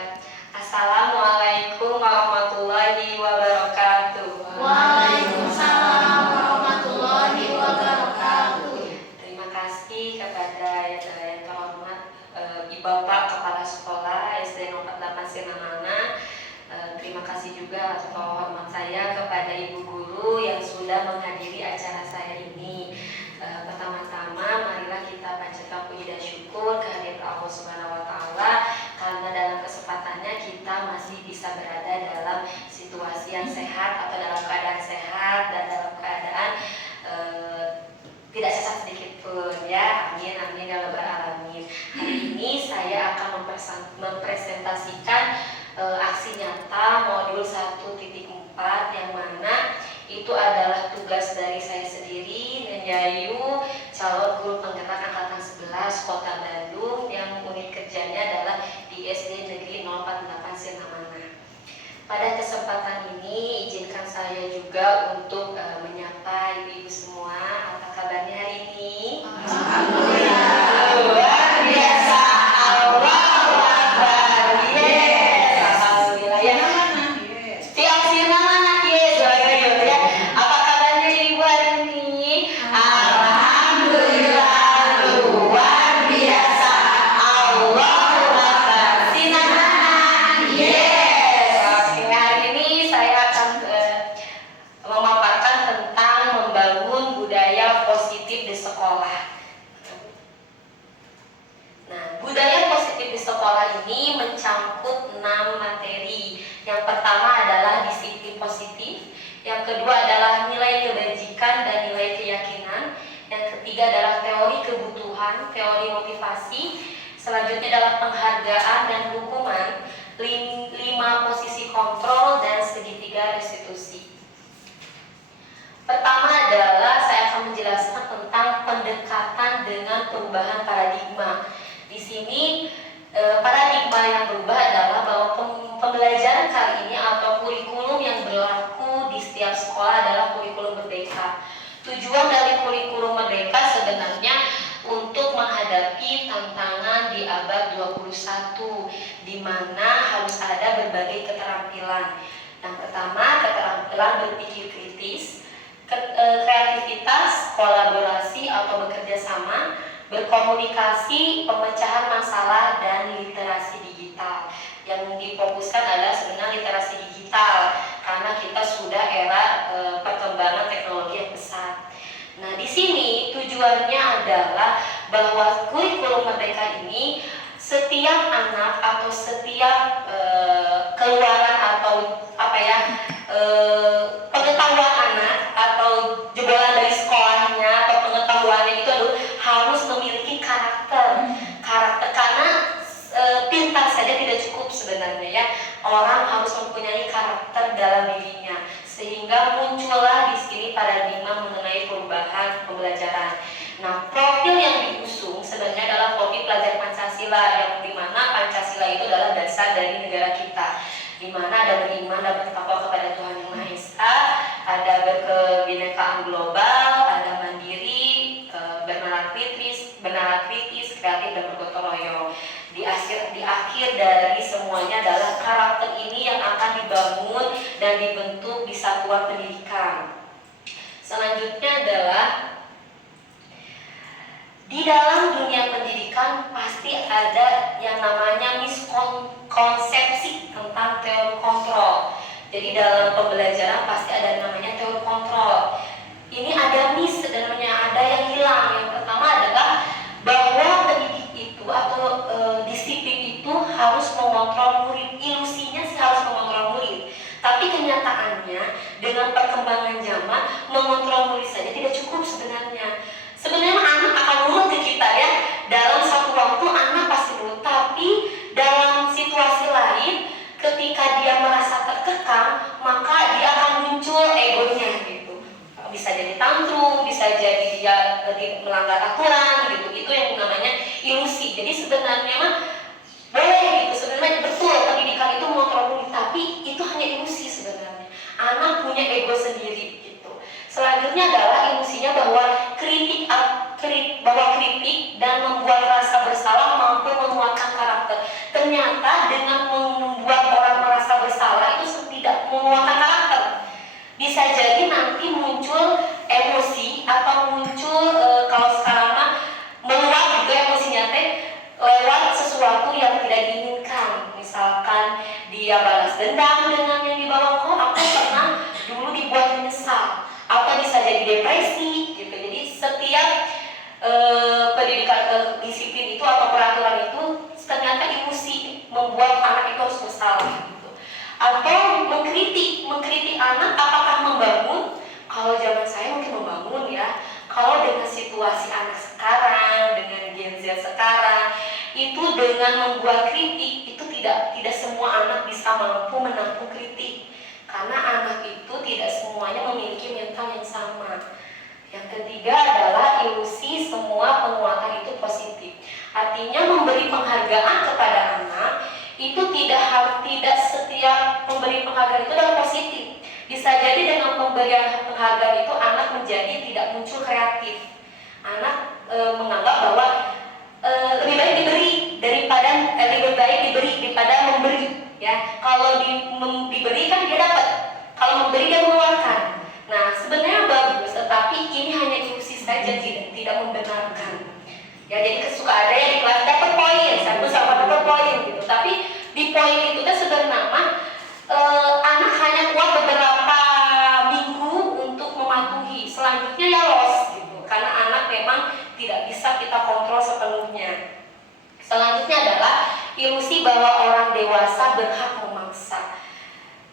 Ya. Assalamualaikum warahmatullahi wabarakatuh. Waalaikumsalam warahmatullahi wabarakatuh. Terima kasih kepada yang terhormat Ibu Bapak Kepala Sekolah SD 48 Sinamana. Terima kasih juga atas hormat saya kepada Ibu Guru yang sudah menghadiri acara saya ini. Pertama-tama marilah kita panjatkan puji dan syukur kehadirat Allah Subhanahu wa taala karena dalam kesempatannya kita masih bisa berada dalam situasi yang sehat atau dalam keadaan sehat dan dalam keadaan tidak sesak sedikit pun ya. Amin amin ya rabbal alamin. Hari ini saya akan mempresentasikan aksi nyata modul 1.4 yang mana itu adalah tugas dari saya sendiri, Nenyayu, calon guru penggerak angkatan 11 Kota Bandung yang unit kerjanya adalah di SD Negeri 048 Sinamana. Pada kesempatan ini izinkan saya juga untuk menyapa ibu-ibu semua. Apa kabarnya hari ini? Alhamdulillah. Luar biasa. Allahu Akbar. Yes. Alhamdulillah ya. Apa kabarnya ibu hari ini? Alhamdulillah. Luar biasa. Allahu Akbar. Sinamana. Yes. Hari ini saya akan memaparkan tentang membangun budaya positif di sekolah. Nah, budaya positif di sekolah ini mencangkup 6 materi. Yang pertama adalah disiplin positif, yang kedua adalah nilai kebajikan dan nilai keyakinan, yang ketiga adalah teori kebutuhan, teori motivasi, selanjutnya adalah penghargaan dan hukuman, 5 posisi kontrol, dan segitiga restitusi. Pertama adalah saya akan menjelaskan tentang pendekatan dengan perubahan paradigma. Di sini paradigma yang berubah adalah bahwa pembelajaran kali ini atau kurikulum yang berlaku di setiap sekolah adalah kurikulum merdeka. Tujuan dari kurikulum merdeka sebenarnya untuk menghadapi tantangan di abad 21 di mana harus ada berbagai keterampilan. Yang pertama, keterampilan berpikir kritis, kreativitas, kolaborasi atau bekerja sama, berkomunikasi, pemecahan masalah, dan literasi digital. Yang difokuskan adalah sebenarnya literasi digital karena kita sudah era perkembangan teknologi yang pesat. Nah, di sini tujuannya adalah bahwa kurikulum merdeka ini setiap anak atau setiap keluaran atau pengetahuan anak atau jebolan dari sekolahnya atau pengetahuannya itu harus memiliki karakter karena pintar saja tidak cukup sebenarnya ya. Orang harus mempunyai karakter dalam dirinya sehingga muncullah di sini paradigma mengenai perubahan pembelajaran. Nah, profil yang diusung sebenarnya adalah profil pelajar Pancasila yang dimana Pancasila itu adalah dasar dari negara kita, dimana ada beriman dan bertakwa kepada Tuhan Yang Maha Esa, ada berkebinekaan global, ada mandiri, bernalar kritis, kreatif dan bergotong royong. Di akhir dari semuanya adalah karakter ini yang akan dibangun dan dibentuk di satuan pendidikan. Selanjutnya adalah di dalam dunia pendidikan pasti ada yang namanya miskonsepsi tentang teori kontrol. Jadi dalam pembelajaran pasti ada yang namanya teori kontrol. Ini ada sebenarnya ada yang hilang. Yang pertama adalah bahwa pendidik itu atau disiplin itu harus mengontrol murid. Ilusinya sih harus mengontrol murid. Tapi kenyataannya dengan perkembangan zaman mengontrol murid saja tidak cukup sebenarnya. Sebenarnya anak akan nurut ke kita ya. Dalam satu waktu anak pasti nurut. Tapi dalam situasi lain ketika dia merasa terkekang maka dia akan muncul egonya gitu. Bisa jadi tantrum, bisa jadi dia melanggar aturan gitu. Itu yang namanya ilusi. Jadi sebenarnya mah boleh gitu. Sebenarnya betul pendidikan itu mengontrol murid, tapi itu hanya ilusi sebenarnya. Anak punya ego sendiri gitu. Selanjutnya adalah ilusinya bahwa bahwa kritik dan membuat rasa bersalah mampu menguatkan karakter. Ternyata dengan membuat orang merasa bersalah itu tidak menguatkan karakter. Bisa jadi nanti muncul emosi atau muncul kalau sekarang mah meluap gitu emosinya teh lewat sesuatu yang tidak diinginkan. Misalkan dia balas dendam dengan yang dibawa, kok aku pernah dulu dibuat menyesal, atau bisa jadi depresi gitu. Jadi setiap pendidikan disiplin itu atau peraturan itu ternyata emosi membuat anak itu harus bersalah gitu. Atau mengkritik anak apakah membangun? Kalau zaman saya mungkin membangun ya. Kalau dengan situasi anak sekarang, dengan Gen Z sekarang, itu dengan membuat kritik itu tidak semua anak bisa mampu menampung kritik. Karena anak itu tidak semuanya memiliki mental yang sama. Yang ketiga adalah ilusi semua penguatan itu positif. Artinya memberi penghargaan kepada anak itu tidak setiap memberi penghargaan itu adalah positif. Bisa jadi dengan pemberian penghargaan itu anak menjadi tidak muncul kreatif. Anak menganggap bahwa lebih baik diberi daripada memberi. Ya, kalau diberi kan dia dapat, kalau memberi dia mengeluarkan. Nah, sebenarnya bagus, tetapi ini hanya ilusi saja, tidak membenarkan. Ya, jadi suka ada yang di kelas dapat poin, satu sama dapat poin gitu. Tapi di poin itu kan sebenarnya anak hanya kuat beberapa minggu untuk mematuhi. Selanjutnya ya loss gitu, karena anak memang tidak bisa kita kontrol sepenuhnya. Selanjutnya adalah ilusi bahwa orang dewasa berhak memaksa.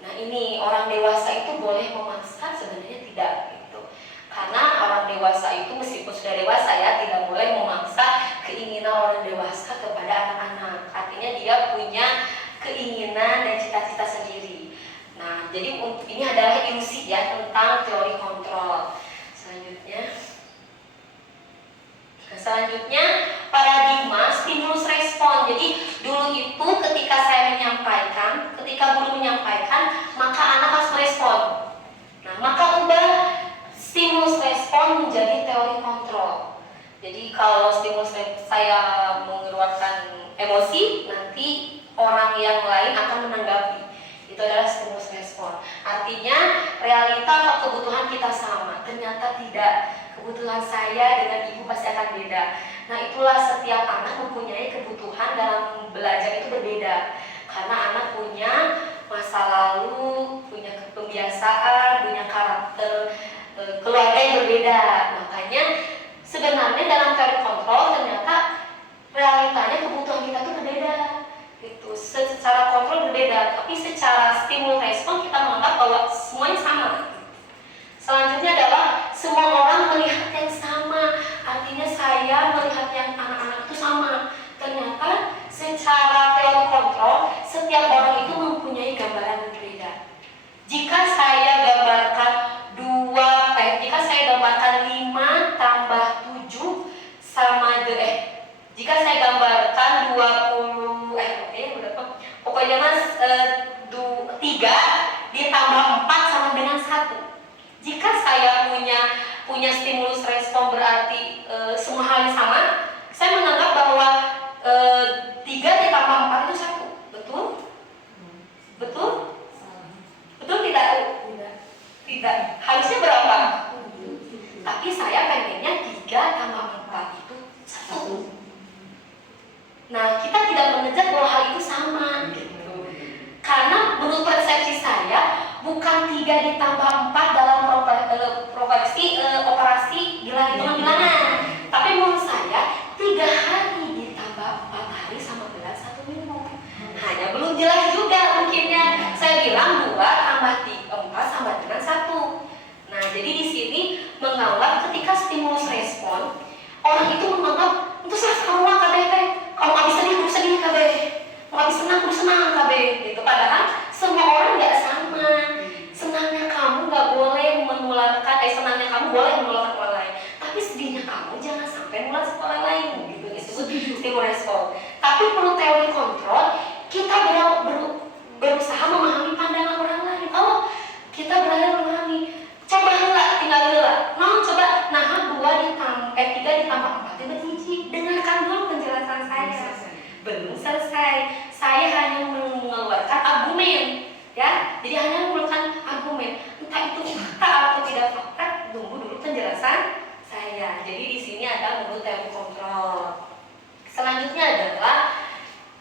Nah, ini orang dewasa itu boleh memaksa, sebenarnya tidak gitu. Karena orang dewasa itu meskipun sudah dewasa ya, tidak boleh memaksa keinginan orang dewasa kepada anak-anak. Artinya dia punya keinginan dan cita-cita sendiri. Nah, jadi ini adalah ilusi ya tentang teori kontrol. Selanjutnya paradigma stimulus respon. Jadi dulu itu ketika guru menyampaikan, maka anak harus merespon. Nah, maka ubah stimulus respon menjadi teori kontrol. Jadi kalau stimulus saya mengeluarkan emosi, nanti orang yang lain akan menanggapi. Itu adalah stimulus respon. Artinya realita atau kebutuhan kita sama, ternyata tidak. Kebutuhan saya dengan ibu pasti akan beda. Nah, itulah setiap anak mempunyai kebutuhan dalam belajar itu berbeda. Karena anak punya masa lalu, punya kebiasaan, punya karakter keluarga yang berbeda. Makanya sebenarnya dalam teori kontrol ternyata realitanya kebutuhan kita itu berbeda. Itu secara kontrol berbeda, tapi secara stimulus respon kita menganggap bahwa semuanya sama. Selanjutnya adalah semua orang melihat yang sama. Artinya saya melihat yang anak-anak itu sama. Ternyata secara teori kontrol setiap orang itu mempunyai gambaran yang berbeda. Jika saya gambarkan 5 tambah 7 sama jika saya gambarkan 3 ditambah 4 sama dengan 1. Jika saya punya stimulus respon berarti semua hal yang sama, saya menganggap bahwa 3 ditambah 4 itu 1. Betul? Betul? Betul tidak? Tidak. Harusnya berapa? Tapi saya pengennya 3 tambah 4 itu 1. Nah, kita tidak mengejar bahwa hal itu sama gitu. Karena menurut persepsi saya bukan 3 ditambah 4 dalam operasi hitung-hitungan. Tapi menurut saya 3 hari ditambah 4 hari sama dengan 1 minggu. Hanya belum jelas juga mungkinnya. Saya bilang 2 tambah 4 sama dengan 1. Nah, jadi di sini menganggap ketika stimulus respon, orang itu menganggap itu sama kabeh teh. Kalau habis sedih kudu sedih kabeh. Kalau habis senang kudu senang kabeh gitu. Padahal semua orang enggak sama. Senangnya kamu enggak boleh menularkan, senangnya kamu boleh menularkan orang lain. Tapi sedihnya kamu jangan sampai menular ke orang lain gitu. Disebut stimulus respon. Tapi perlu teori kontrol, kita berusaha memahami pandangan orang lain. Oh, kita berani memahami. Coba heula, tinggal heula. Nah, coba 3 ditambah tambah 4 juga jijik. Dengarkan dulu penjelasan saya. Belum selesai. Saya hanya mengeluarkan argumen, ya. Jadi hanya mengeluarkan argumen. Entah itu fakta atau tidak fakta, tunggu dulu penjelasan saya. Jadi di sini ada menurut teori kontrol. Selanjutnya adalah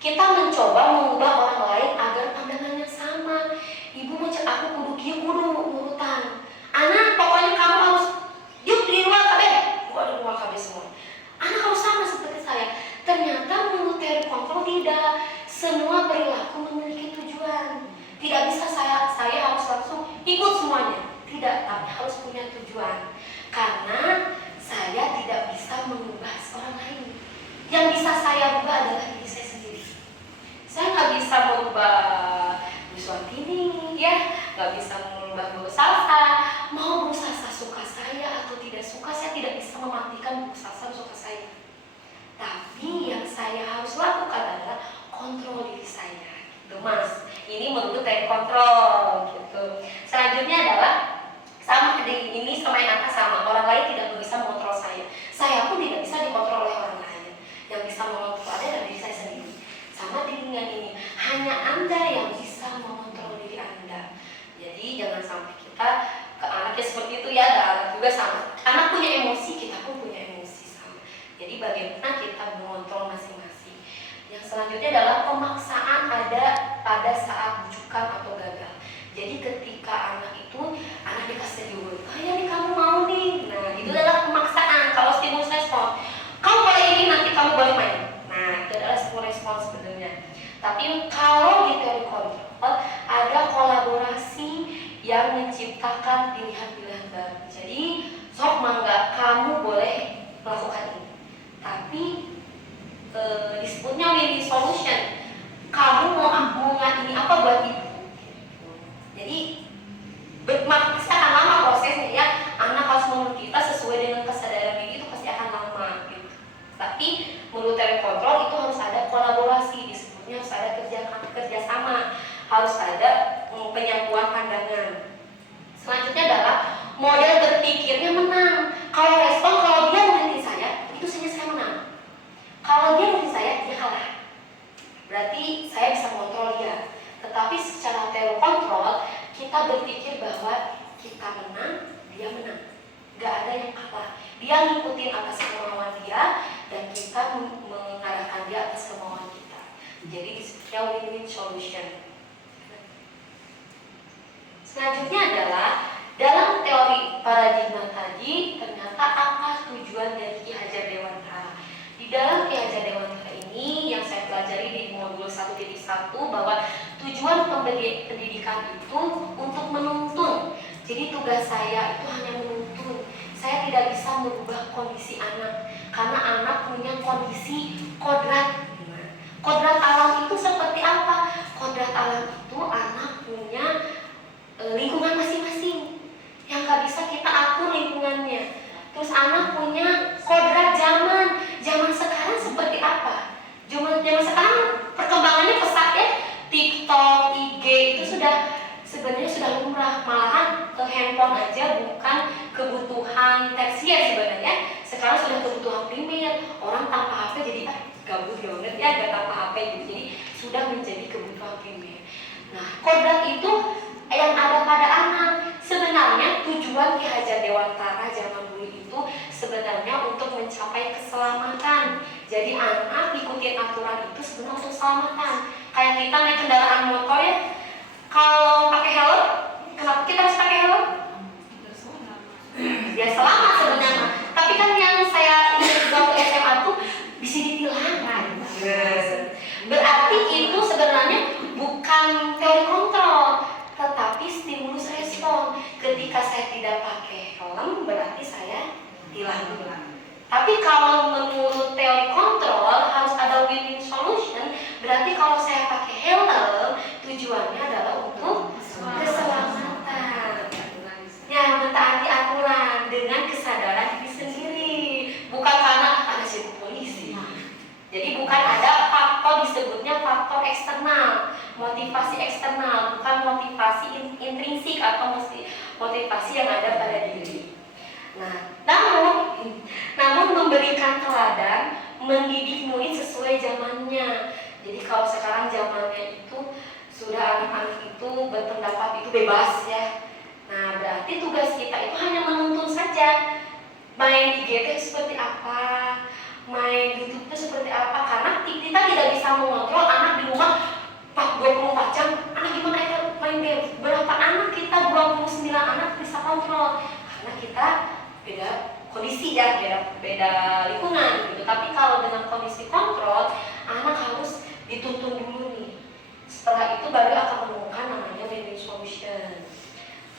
kita mencoba mengubah orang lain agar pandangannya sama. Ibu mau cek aku kudu kieu kudu urutan. Anak pokoknya kamu harus yuk di luar kabeh. Gua di luar kabeh semua. Anak harus sama seperti saya. Ternyata menurut teori kontrol tidak. Semua perilaku memiliki tujuan. Tidak bisa saya harus langsung ikut semuanya. Tidak, tapi harus punya tujuan. Karena saya tidak bisa mengubah orang lain. Yang bisa saya ubah adalah diri saya sendiri. Saya nggak bisa merubah Bu Suantini, ya, nggak bisa merubah Bu Salsa. Mau Bu Salsa suka saya atau tidak suka, saya tidak bisa mematikan Bu Salsa suka saya. Tapi yang saya harus lakukan adalah kontrol diri saya, gitu Mas. Ini menurut teknik kontrol, gitu. Selanjutnya adalah sama ini sama yang atas sama. Orang lain tidak bisa mengontrol saya. Saya pun tidak bisa dikontrol oleh orang lain. Yang bisa mengontrol adalah diri saya sendiri. Sama di dunia ini, hanya Anda yang bisa mengontrol diri Anda. Jadi jangan sampai kita ke anaknya seperti itu ya. Ada anak juga sama. Anak punya emosi, kita pun punya emosi sama. Jadi bagaimana kita mengontrol masing-masing. Yang selanjutnya adalah pemaksaan ada pada saat bujukan atau gagal. Jadi ketika anak dikasih stimulus, ya nih kamu mau nih. Nah itu adalah pemaksaan. Kalau stimulus respon, kamu boleh ini nanti kamu boleh main. Nah itu adalah stimulus respon sebenarnya. Tapi kalau di teori kontrol ada kolaborasi yang menciptakan pilihan-pilihan baru. Jadi sok mangga kamu boleh melakukan ini. Tapi disebutnya win-win solution. Kamu mau ini apa buat ibu? Jadi pasti akan lama prosesnya ya. Anak harus menurut kita sesuai dengan kesadaran diri itu pasti akan lama gitu. Tapi menurut teori kontrol itu harus ada kolaborasi, disebutnya harus ada kerja sama, harus ada penyatuan pandangan. Selanjutnya adalah model berpikirnya menang. Kalau respon, kalau dia nurutin saya, itu saja saya menang. Kalau dia nurutin saya, dia kalah. Berarti saya bisa mengontrol dia. Tetapi secara teori kontrol, kita berpikir bahwa kita menang, dia menang. Gak ada yang kalah. Dia ngikutin atas kemauan dia, dan kita mengarahkan dia atas kemauan kita. Jadi disebutnya win-win solution. Selanjutnya adalah dalam teori paradigma tadi, ternyata apa tujuan dari Ki Hajar Dewantara? Di dalam Ki Hajar Dewantara ini yang saya pelajari di modul 1.1 bahwa tujuan pendidikan itu untuk menuntun. Jadi tugas saya itu hanya menuntun. Saya tidak bisa merubah kondisi anak karena anak punya kondisi kodrat. Kodrat alam itu seperti apa? Kodrat alam itu anak punya lingkungan masing-masing yang gak bisa kita atur lingkungannya. Terus anak punya kodrat zaman sekarang seperti apa? Zaman sekarang perkembangannya pesat ya. TikTok, IG itu sebenarnya sudah lumrah. Malahan handphone aja bukan kebutuhan tersier sebenarnya. Sekarang sudah kebutuhan primer. Orang tanpa HP jadi gabut banget ya, gak tanpa HP gitu. Jadi sudah menjadi kebutuhan primer. Nah, kodrat itu yang ada pada anak. Sebenarnya tujuan Ki Hajar Dewantara zaman dulu itu sebenarnya untuk mencapai keselamatan. Jadi anak ikutin aturan itu sebenarnya untuk keselamatan. Kayak kita naik kendaraan motor ya, kalau pakai helm, kenapa kita harus pakai helm? Ya selamat sebenarnya. Tapi kan yang saya ingat waktu SMA tuh bisa ditilang kan. Berarti itu sebenarnya bukan teori kontrol, tetapi stimulus respon. Ketika saya tidak pakai helm, berarti saya tilang. Tapi kalau menurut teori kontrol harus ada win-win solution. Berarti kalau saya pakai helm, tujuannya adalah untuk keselamatan. Ya, mentaati aturan dengan kesadaran diri sendiri, bukan karena ada sibuk polisi. Jadi bukan ada faktor, disebutnya faktor eksternal, motivasi eksternal, bukan motivasi intrinsik atau motivasi yang ada pada diri. Nah, namun namun memberikan teladan, mendidik murid sesuai zamannya. Jadi kalau sekarang zamannya itu sudah anak-anak itu berpendapat itu bebas ya. Nah berarti tugas kita itu hanya menuntun saja. Main di GT seperti apa, main YouTube itu seperti apa, karena kita tidak bisa mengontrol anak di rumah 24 jam. Anak gimana ya main game? Berapa anak kita, 29 anak bisa kontrol, karena kita beda kondisi ya, beda lingkungan gitu. Tapi kalau dengan kondisi kontrol, anak harus dituntun dulu nih. Setelah itu baru akan menemukan namanya win-win solution.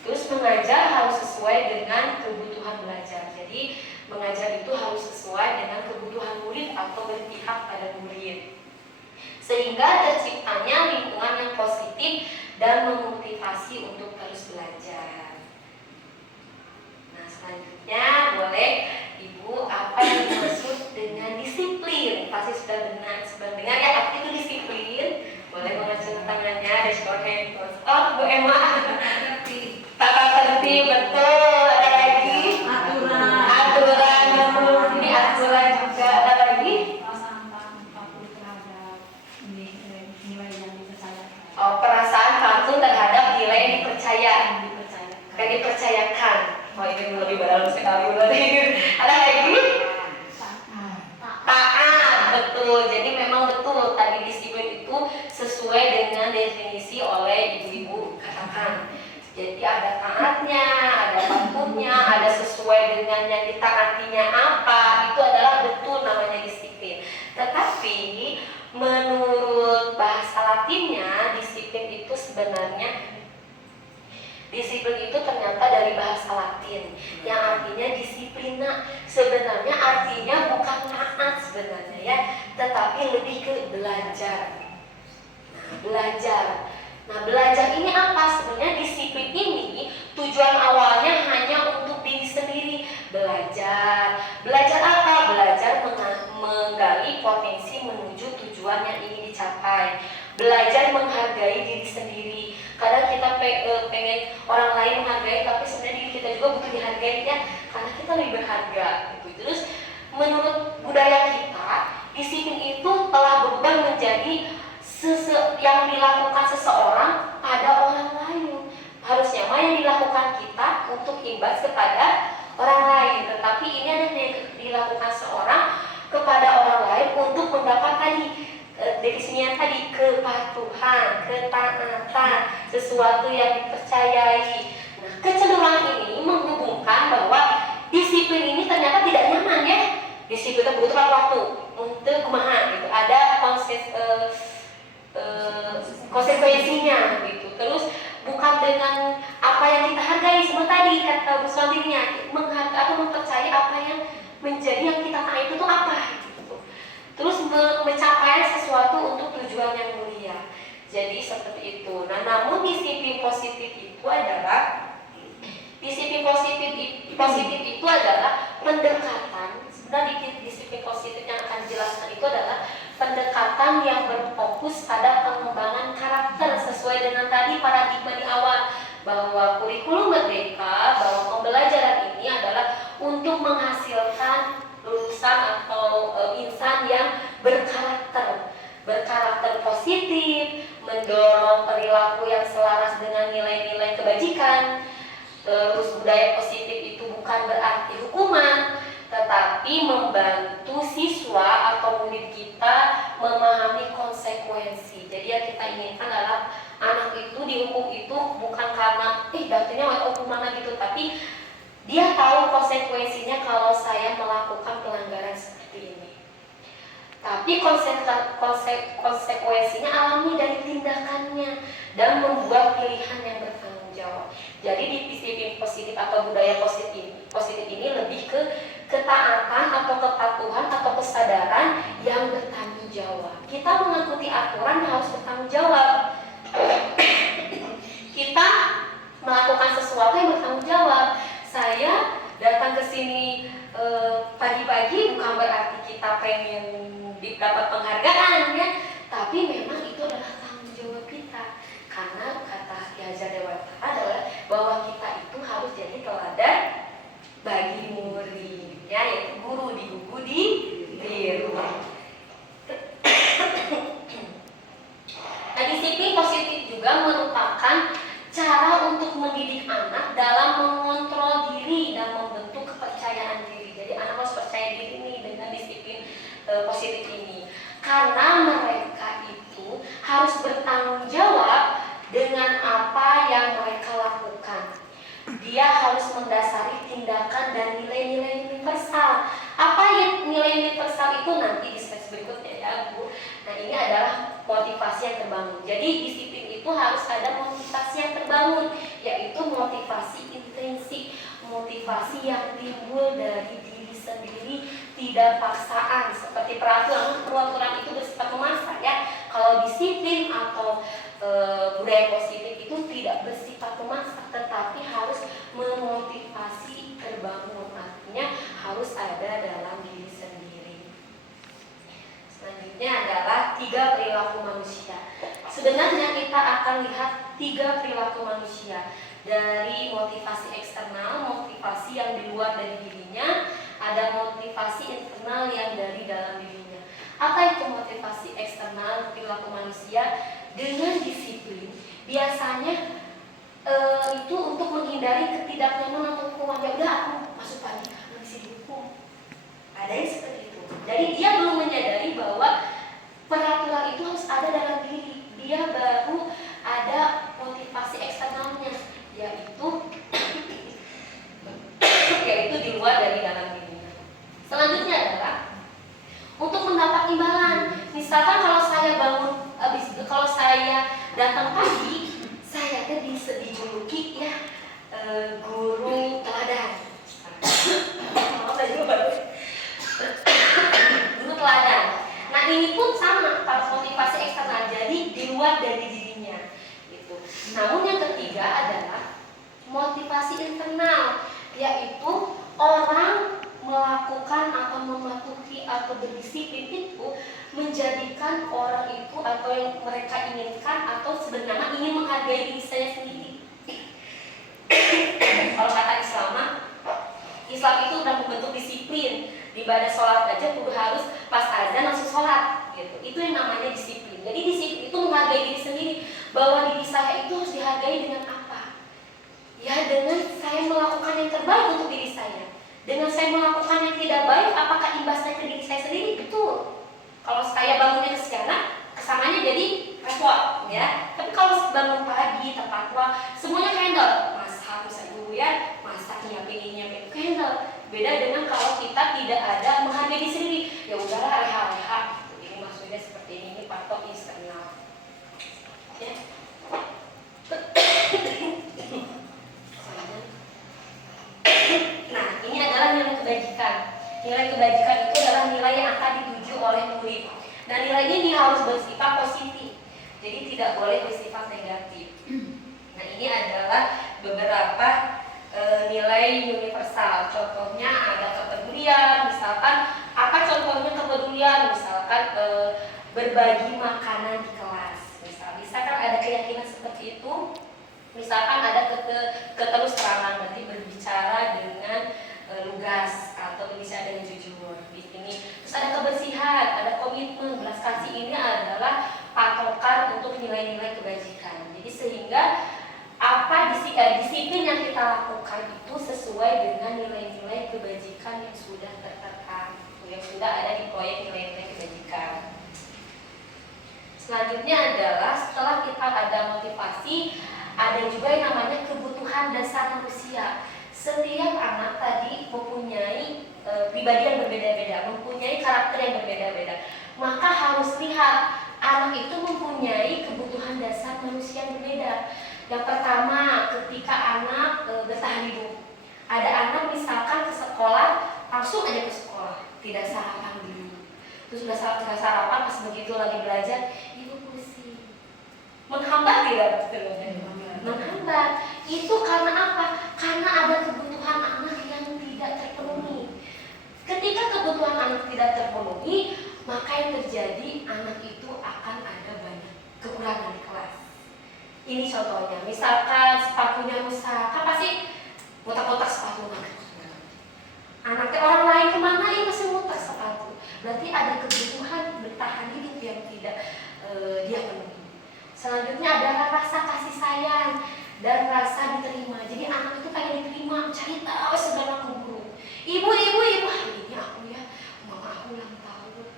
Terus mengajar harus sesuai dengan kebutuhan belajar. Jadi mengajar itu harus sesuai dengan kebutuhan murid atau berpihak pada murid, sehingga terciptanya lingkungan yang positif dan memotivasi untuk terus belajar. Nah selanjutnya boleh Ibu, apa yang dimaksud dengan disiplin? Pasti sudah dengar ya, apa itu disiplin? Boleh mengacung tangannya, raise your hand. Oh Bu Emma, tata tertib, betul. Ada lagi? Aturan, betul. Ini aturan juga. Ada lagi? Oh, perasaan patuh terhadap nilai yang dipercayakan. Oh ini lebih dalam sekali berarti. Ada lagi? Taat, betul. Jadi memang betul tadi disiplin itu sesuai dengan definisi oleh ibu-ibu katakan. Jadi ada taatnya, ada patuhnya, ada sesuai dengan yang ditaatinya apa, itu adalah betul namanya disiplin. Tetapi menurut bahasa Latinnya, disiplin itu sebenarnya ternyata dari bahasa Latin yang artinya disiplina. Sebenarnya artinya bukan taat sebenarnya ya, tetapi lebih ke belajar. Nah, belajar ini apa? Sebenarnya disiplin ini tujuan awalnya hanya untuk diri sendiri. Belajar apa? Belajar menggali potensi menuju tujuan yang ingin dicapai. Belajar menghargai diri sendiri. Kadang kita pengen orang lain menghargai, tapi sebenarnya diri kita juga butuh dihargai ya, karena kita lebih berharga gitu. Terus menurut budaya kita, disiplin itu telah berubah menjadi yang dilakukan seseorang pada orang lain. Harusnya yang dilakukan kita untuk imbas kepada orang lain, tetapi ini ada yang dilakukan seorang kepada orang lain untuk mendapat tadi definisinya tadi kepatuhan, ketaatan, sesuatu yang dipercayai. Nah, kecenderungan ini menghubungkan bahwa disiplin ini ternyata tidak nyaman ya. Disiplin itu membutuhkan waktu untuk kumaha gitu. Ada konsekuensinya gitu. Terus bukan dengan apa yang kita hargai seperti tadi kata Bu Swantinya, menghargai atau mempercayai apa yang menjadi yang kita tahu itu tuh apa gitu. Terus mencapai sesuatu untuk tujuan yang mulia. Jadi seperti itu. Nah, namun disiplin positif itu adalah pendekatan. Sebenarnya disiplin positif yang akan dijelaskan itu adalah pendekatan yang berfokus pada pengembangan karakter sesuai dengan tadi paradigma di awal, bahwa kurikulum merdeka, bahwa pembelajaran ini adalah untuk menghasilkan lulusan atau insan yang berkarakter positif, mendorong perilaku yang selaras dengan nilai-nilai kebajikan. Terus budaya positif itu bukan berarti hukuman, tetapi membantu siswa atau murid kita memahami konsekuensi. Jadi yang kita inginkan adalah anak itu dihukum itu bukan karena dapetnya hukuman gitu, tapi dia tahu konsekuensinya kalau saya melakukan pelanggaran seperti ini. Tapi konsekuensinya alami dari tindakannya dan membuat pilihan yang bertanggung jawab. Jadi di disiplin positif atau budaya positif ini lebih ke ketaatan atau kepatuhan atau kesadaran yang bertanggung jawab. Kita mengikuti aturan harus bertanggung jawab. Kita melakukan sesuatu yang bertanggung jawab. Saya datang ke sini pagi-pagi bukan berarti kita pengen dapat penghargaan ya, tapi memang itu adalah tanggung jawab kita. Karena kata Ki Hajar Dewantara adalah bahwa kita itu harus jadi teladan bagi muridnya, di rumah. Nah, disiplin positif juga merupakan cara untuk mendidik anak dalam mengontrol diri dan membentuk kepercayaan diri. Jadi anak harus percaya diri nih dengan disiplin positif ini, karena mereka itu harus bertanggung jawab dengan apa yang mereka lakukan. Dia harus mendasari tindakan dan nilai-nilai universal. Apa yang nilai universal itu nanti di slide berikutnya ya Bu. Nah, ini adalah motivasi yang terbangun. Jadi disiplin itu harus ada motivasi yang terbangun, yaitu motivasi intrinsik, motivasi yang timbul dari diri sendiri, tidak paksaan. Seperti peraturan itu bersifat memaksa ya. Kalau disiplin atau budaya positif itu tidak bersifat memaksa, tetapi harus memotivasi terbangun. Artinya harus ada dalam diri sendiri. Selanjutnya adalah 3 perilaku manusia. Sebenarnya kita akan lihat 3 perilaku manusia, dari motivasi eksternal, motivasi yang di luar dari dirinya, ada motivasi internal yang dari dalam dirinya. Apa itu motivasi eksternal perilaku manusia? Dengan disiplin biasanya itu untuk menghindari ketidaknyamanan atau hukuman. Ya udah, aku masuk pagi, aku bisa dihukum. Ada yang seperti itu. Jadi dia belum menyadari bahwa peraturan itu harus ada dalam diri. Dia baru ada motivasi eksternalnya, yaitu di luar dari dalam dirinya. Selanjutnya adalah untuk mendapat imbalan. Misalkan kalau saya datang pagi, saya dijuluki ya guru teladan. Guru teladan. Nah, ini pun sama pada motivasi eksternal, jadi di luar dari dirinya gitu. Namun yang ketiga adalah motivasi internal, yaitu orang melakukan atau mematuhi atau berdisiplin itu menjadikan orang itu atau yang mereka inginkan atau sebenarnya ingin menghargai diri saya sendiri. Kalau kata Islam itu udah membentuk disiplin. Di ibadah sholat aja kudu harus pas azan langsung sholat gitu. Itu yang namanya disiplin. Jadi disiplin itu menghargai diri sendiri, bahwa diri saya itu harus dihargai dengan apa? Ya, dengan saya melakukan yang terbaik untuk diri saya. Dengan saya melakukan yang tidak baik, apakah imbasnya ke diri saya sendiri? Betul. Kalau saya bangunnya kesiangan, kesananya jadi repot ya. Tapi kalau bangun pagi tepat waktu, semuanya handle. Masak bisa dulu ya, masak nyiapin handle. Beda dengan kalau kita tidak ada menghargai diri sendiri. Ya udahlah, leha-leha. Ini maksudnya seperti ini patok eksternal. Ya. Nah, ini adalah nilai kebajikan. Nilai kebajikan itu adalah nilai yang akan dituju oleh murid. Nah, nilai ini harus bersifat positif, jadi tidak boleh bersifat negatif. Nah, ini adalah beberapa nilai universal. Contohnya ada kepedulian. Misalkan, apa contohnya kepedulian? Misalkan berbagi makanan di kelas. Misalkan ada keyakinan seperti itu. Misalkan ada keterus-terangan, berarti berbicara dengan lugas atau berbicara dengan jujur di sini. Terus ada kebersihan, ada komitmen, belas kasih. Ini adalah patokan untuk nilai-nilai kebajikan. Jadi sehingga disiplin yang kita lakukan itu sesuai dengan nilai-nilai kebajikan yang sudah tertekan, yang sudah ada di proyek nilai-nilai kebajikan. Selanjutnya adalah setelah kita ada motivasi, ada juga yang namanya kebutuhan dasar manusia. Setiap anak tadi mempunyai pribadi yang berbeda-beda, mempunyai karakter yang berbeda-beda. Maka harus lihat anak itu mempunyai kebutuhan dasar manusia yang berbeda. Yang pertama, ketika anak bertahan hidup. Ada anak misalkan ke sekolah, langsung aja ke sekolah, tidak sarapan dulu. Terus udah sarapan, pas begitu lagi belajar, ibu pusing. Menghambat tidak? Menghambat. Itu karena apa? Karena ada kebutuhan anak yang tidak terpenuhi. Ketika kebutuhan anak tidak terpenuhi, maka yang terjadi anak itu akan ada banyak kekurangan di kelas. Ini contohnya, misalkan sepatunya rusak, kan pasti kotak-kotak sepatu. Anaknya orang lain kemana, ini masih muter sepatu. Berarti ada kebutuhan bertahan hidup yang tidak dia penuhi. Selanjutnya adalah rasa kasih sayang dan rasa diterima. Jadi anak itu pengen diterima, cari tahu segala keburu. Ibu, hari ini aku ya, mama aku ulang tahun.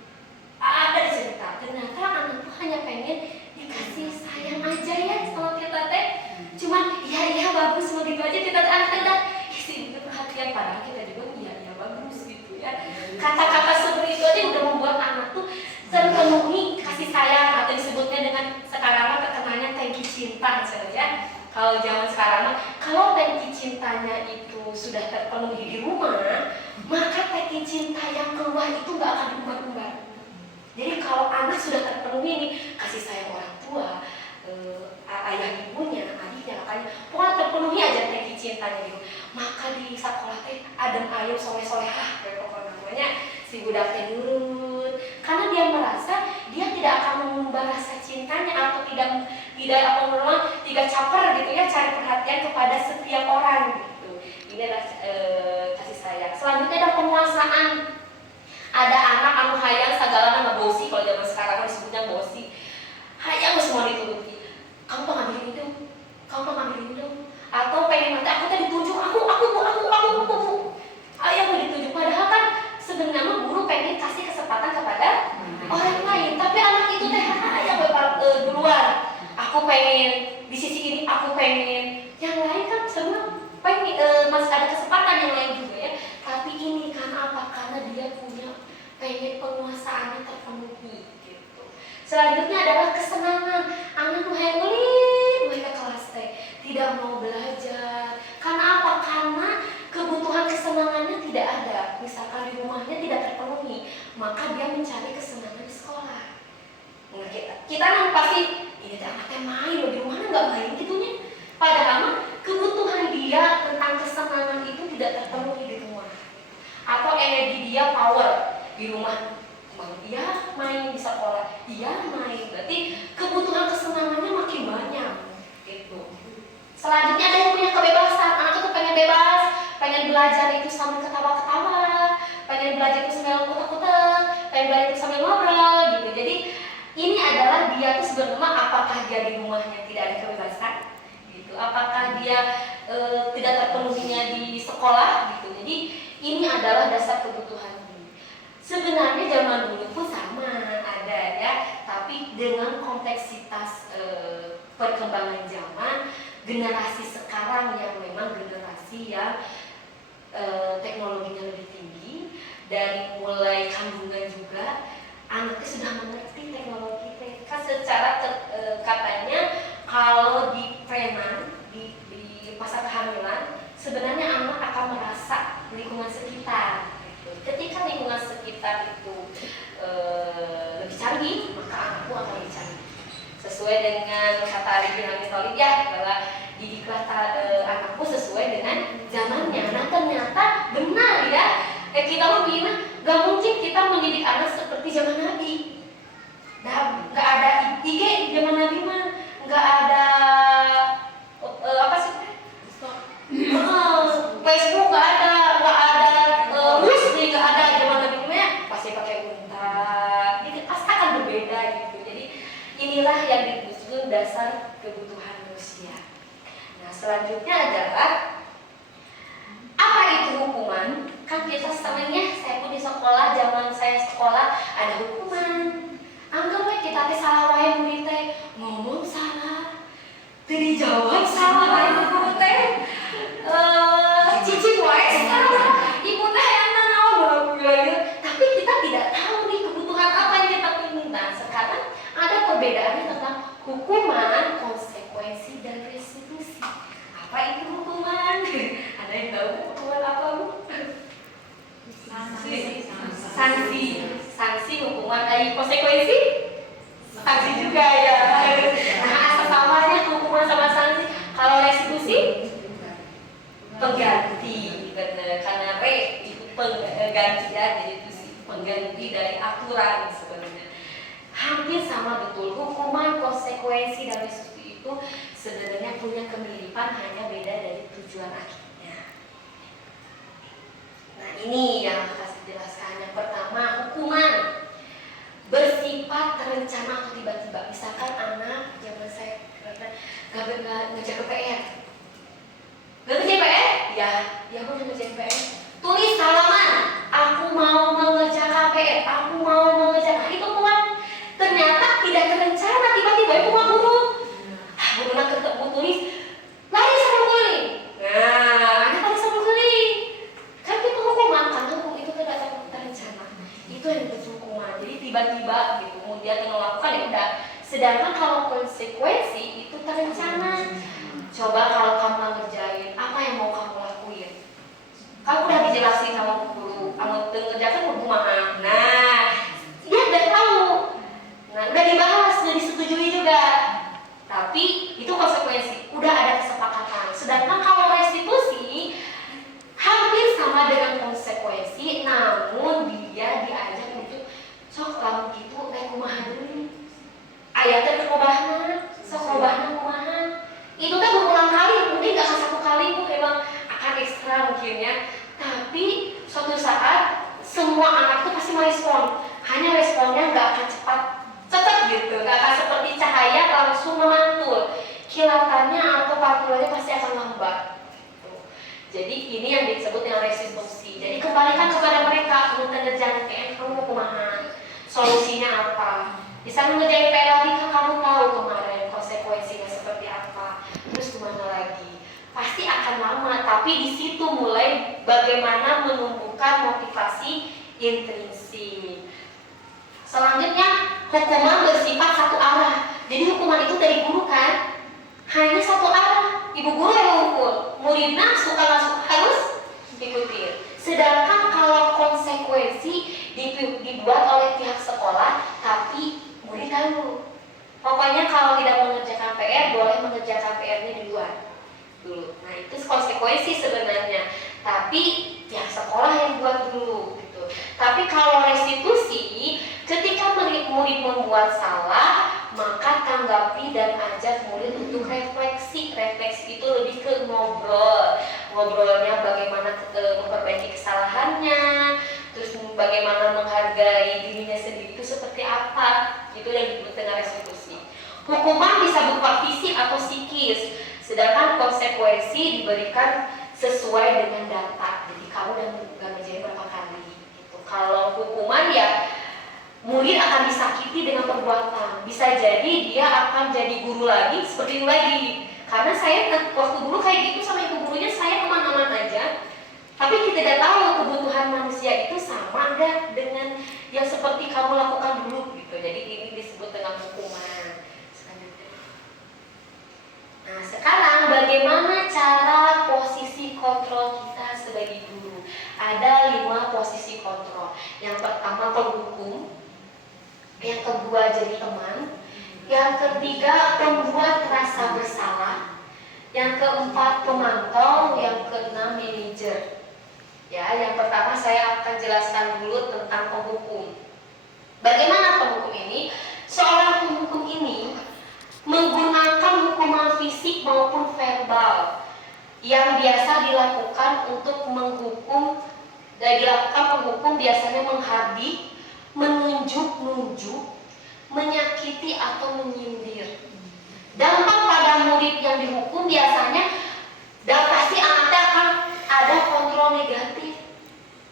Ada cerita, ternyata anak tuh hanya pengen dikasih sayang aja ya sama kita teh. Cuman iya bagus begitu aja kita anak-anak isi perhatian, padahal kita juga iya bagus gitu ya. Kata-kata seperti itu aja udah membuat anak tuh terpenuhi kasih sayang, atau disebutnya dengan sekarang terkenalnya tangki cinta saja. Kalau zaman sekarang kalau tangki cintanya itu sudah terpenuhi di rumah, maka tangki cinta yang keluar itu nggak akan berubah-ubah. Jadi kalau anak sudah terpenuhi nih kasih sayang orang tua, ayah ibunya, adiknya, kakaknya, pokoknya terpenuhi aja tangki cintanya gitu. Maka di sekolah teh adem ayem soleh-solehah, pokoknya namanya si budak teh nurut, karena dia merasa dia tidak akan mengubah rasa cintanya atau tidak caper gitu ya, cari perhatian kepada setiap orang gitu. Ini adalah kasih sayang. Selanjutnya ada penguasaan. Ada anak anu hayang segala nama bosi, kalau zaman sekarang disebutnya bosi. Hayang semua dituruti. Kamu pengambil ini dong, kamu pengambil ini dong. Atau pengen nanti aku tadi ditunjuk, aku. Ayah mau ditunjuk, padahal kan sebenarnya guru pengen kasih kesempatan kepada orang lain. Tapi anak itu teh ayah duluan. Aku pengen di sisi ini, aku pengen. Yang lain kan semua pengen masih ada kesempatan yang lain juga ya. Tapi ini kan apa? Karena dia punya pengen penguasaannya terpenuhi gitu. Selanjutnya adalah kesenangan. Anak tuh yang mereka kelas teh tidak mau belajar. Karena apa? Karena kebutuhan kesenangannya tidak ada. Misalkan di rumahnya tidak terpenuhi, maka dia mencari kesenangan di sekolah. Nah, kita kan pasti ini anaknya main di rumahnya nggak main gitunya. Padahal kebutuhan dia tentang kesenangan itu tidak terpenuhi di rumah. Atau energi dia power di rumah, dia main di sekolah, dia main. Berarti kebutuhan kesenangannya makin banyak gitu. Selanjutnya ada yang punya kebebasan. Anak itu pengen bebas, pengen belajar itu sambil ketawa-ketawa, pengen belajar itu sambil kutek-kutek, pengen belajar itu sambil ngobrol gitu. Jadi ini adalah dia tuh sebenarnya apakah dia di rumahnya tidak ada kebebasan gitu, apakah dia tidak terpenuhinya di sekolah gitu. Jadi ini adalah dasar kebutuhan. Sebenarnya zaman dulu pun sama ada ya, tapi dengan kompleksitas perkembangan zaman, generasi sekarang yang memang generasi yang teknologinya lebih tinggi, dari mulai kandungan juga anaknya sudah mengerti teknologi. Kan secara katanya kalau di preman di masa kehamilan sebenarnya anak akan merasa lingkungan sekitar. Ketika lingkungan sekitar itu lebih canggih, maka anakku akan lebih canggih. Sesuai dengan kata Regina Mitoli ya, bahwa didiklah anakku sesuai dengan zamannya. Nah ternyata benar ya. Kita bilang gak mungkin kita mendidik anak seperti zaman Nabi. Nah, gak ada IG zaman Nabi mah, gak ada apa sih? Facebook gak ada nggak ada zaman Nabi ya, pasti pakai unta. Jadi pasti akan berbeda gitu. Jadi inilah yang disebut dasar kebutuhan manusia. Nah selanjutnya adalah apa itu hukuman? Kan kita sebenarnya saya pun di sekolah, zaman saya sekolah ada hukuman. Anggaplah kita teh salah wae murid teh ngomong salah, dijawab salah wae guru teh, cicing wae salah, ibu teh yang naon tapi kita tidak tahu nih kebutuhan apa yang kita minta. Sekarang ada perbedaannya tentang hukuman, konsekuensi dan restitusi. Apa itu hukuman? Ada yang tahu hukuman apa bu? Sanksi hukuman, konsekuensi sanksi juga ya. Nah asal samanya hukuman sama sanksi. Kalau restitusi pengganti, karena itu pengganti ya, jadi itu pengganti dari aturan sebenarnya. Hampir sama betul, hukuman, konsekuensi dan restitusi itu sebenarnya punya kemiripan, hanya beda dari tujuan akhirnya. Nah ini yang saya jelaskan. Yang pertama, hukuman bersifat terencana atau tiba-tiba. Misalkan anak zaman saya nggak ngerjain PR. Nggak ngerjain PR? Ya aku ngerjain PR. Tulis halaman, aku mau mengerjakan PR, aku mau mengerjakan. Itu kuat. Ternyata tidak terencana, tiba-tiba itu mau guru. Guru nak ketemu tulis, lari sama keliling. Nah, anak lari sama keliling. Kan itu hukuman, karena hukum itu tidak terencana. Itu yang disebut hukuman. Jadi tiba-tiba gitu, kemudian melakukan ya udah. Sedangkan kalau konsekuensi itu terencana. Coba kalau kamu ngerjain, apa yang mau kamu lakuin? Kamu udah dijelasin sama guru, kamu ngerjakan hukuman. Nah, dia udah tahu. Nah, udah dibahas, udah disetujui juga. Tapi itu konsekuensi, udah ada kesepakatan. Sedangkan kalau restitusi hampir sama dengan konsekuensi, namun dia diajak untuk sok kamu gitu kayak kumaha dulu. Ayatnya perubahan, sok perubahan kumaha. Itu kan berulang kali, mungkin gak satu kali bu, memang akan ekstra mungkin ya. Tapi suatu saat semua anak itu pasti merespon. Hanya responnya gak akan cepat gitu, gak akan seperti cahaya langsung memantul. Kilatannya atau partikelnya pasti akan lambat. Jadi ini yang disebut dengan restitusi. Jadi kembalikan kepada mereka, kamu ngerjain PR, kamu mau kumaha, solusinya apa? Bisa ngerjain PR lagi kan kamu tahu kemarin konsekuensinya seperti apa. Terus kemana lagi? Pasti akan lama, tapi di situ mulai bagaimana menumbuhkan motivasi intrinsik. Selanjutnya, hukuman bersifat satu arah. Jadi hukuman itu dari guru kan? Hanya satu arah. Ibu guru yang mengukur, muridnya suka nggak suka harus ikuti. Sedangkan kalau konsekuensi dibuat oleh pihak sekolah, tapi murid tahu. Pokoknya kalau tidak mengerjakan PR, boleh mengerjakan PR-nya di luar dulu. Nah itu konsekuensi sebenarnya. Tapi pihak sekolah yang buat dulu. Gitu. Tapi kalau restitusi, ketika murid membuat salah, maka tanggapi dan ajak murid untuk refleksi. Refleksi itu lebih ke ngobrolnya bagaimana memperbaiki kesalahannya, terus bagaimana menghargai dirinya sendiri itu seperti apa. Itu yang disebut dengan restitusi. Hukuman bisa berupa fisik atau psikis, sedangkan konsekuensi diberikan sesuai dengan data. Jadi kamu udah ngerjain berapa kali gitu. Kalau hukuman ya murid akan disakiti dengan perbuatan. Bisa jadi dia akan jadi guru lagi seperti itu lagi. Karena saya waktu dulu kayak gitu sama ibu gurunya, saya aman-aman aja. Tapi kita tidak tahu kebutuhan manusia itu sama enggak dengan yang seperti kamu lakukan dulu gitu. Jadi ini disebut dengan hukuman. Nah sekarang bagaimana cara posisi kontrol kita sebagai guru? Ada 5 posisi kontrol. Yang pertama penghukum, yang kedua jadi teman, yang ketiga pembuat rasa bersalah, yang keempat pemantau, yang keenam manajer. Ya, yang pertama saya akan jelaskan dulu tentang penghukum. Bagaimana penghukum ini? Seorang penghukum ini menggunakan hukuman fisik maupun verbal yang biasa dilakukan untuk menghukum. Dan dilakukan penghukum biasanya menghardik, menunjuk-nunjuk, menyakiti atau menyindir. Dampak pada murid yang dihukum biasanya dan pasti anaknya akan ada kontrol negatif.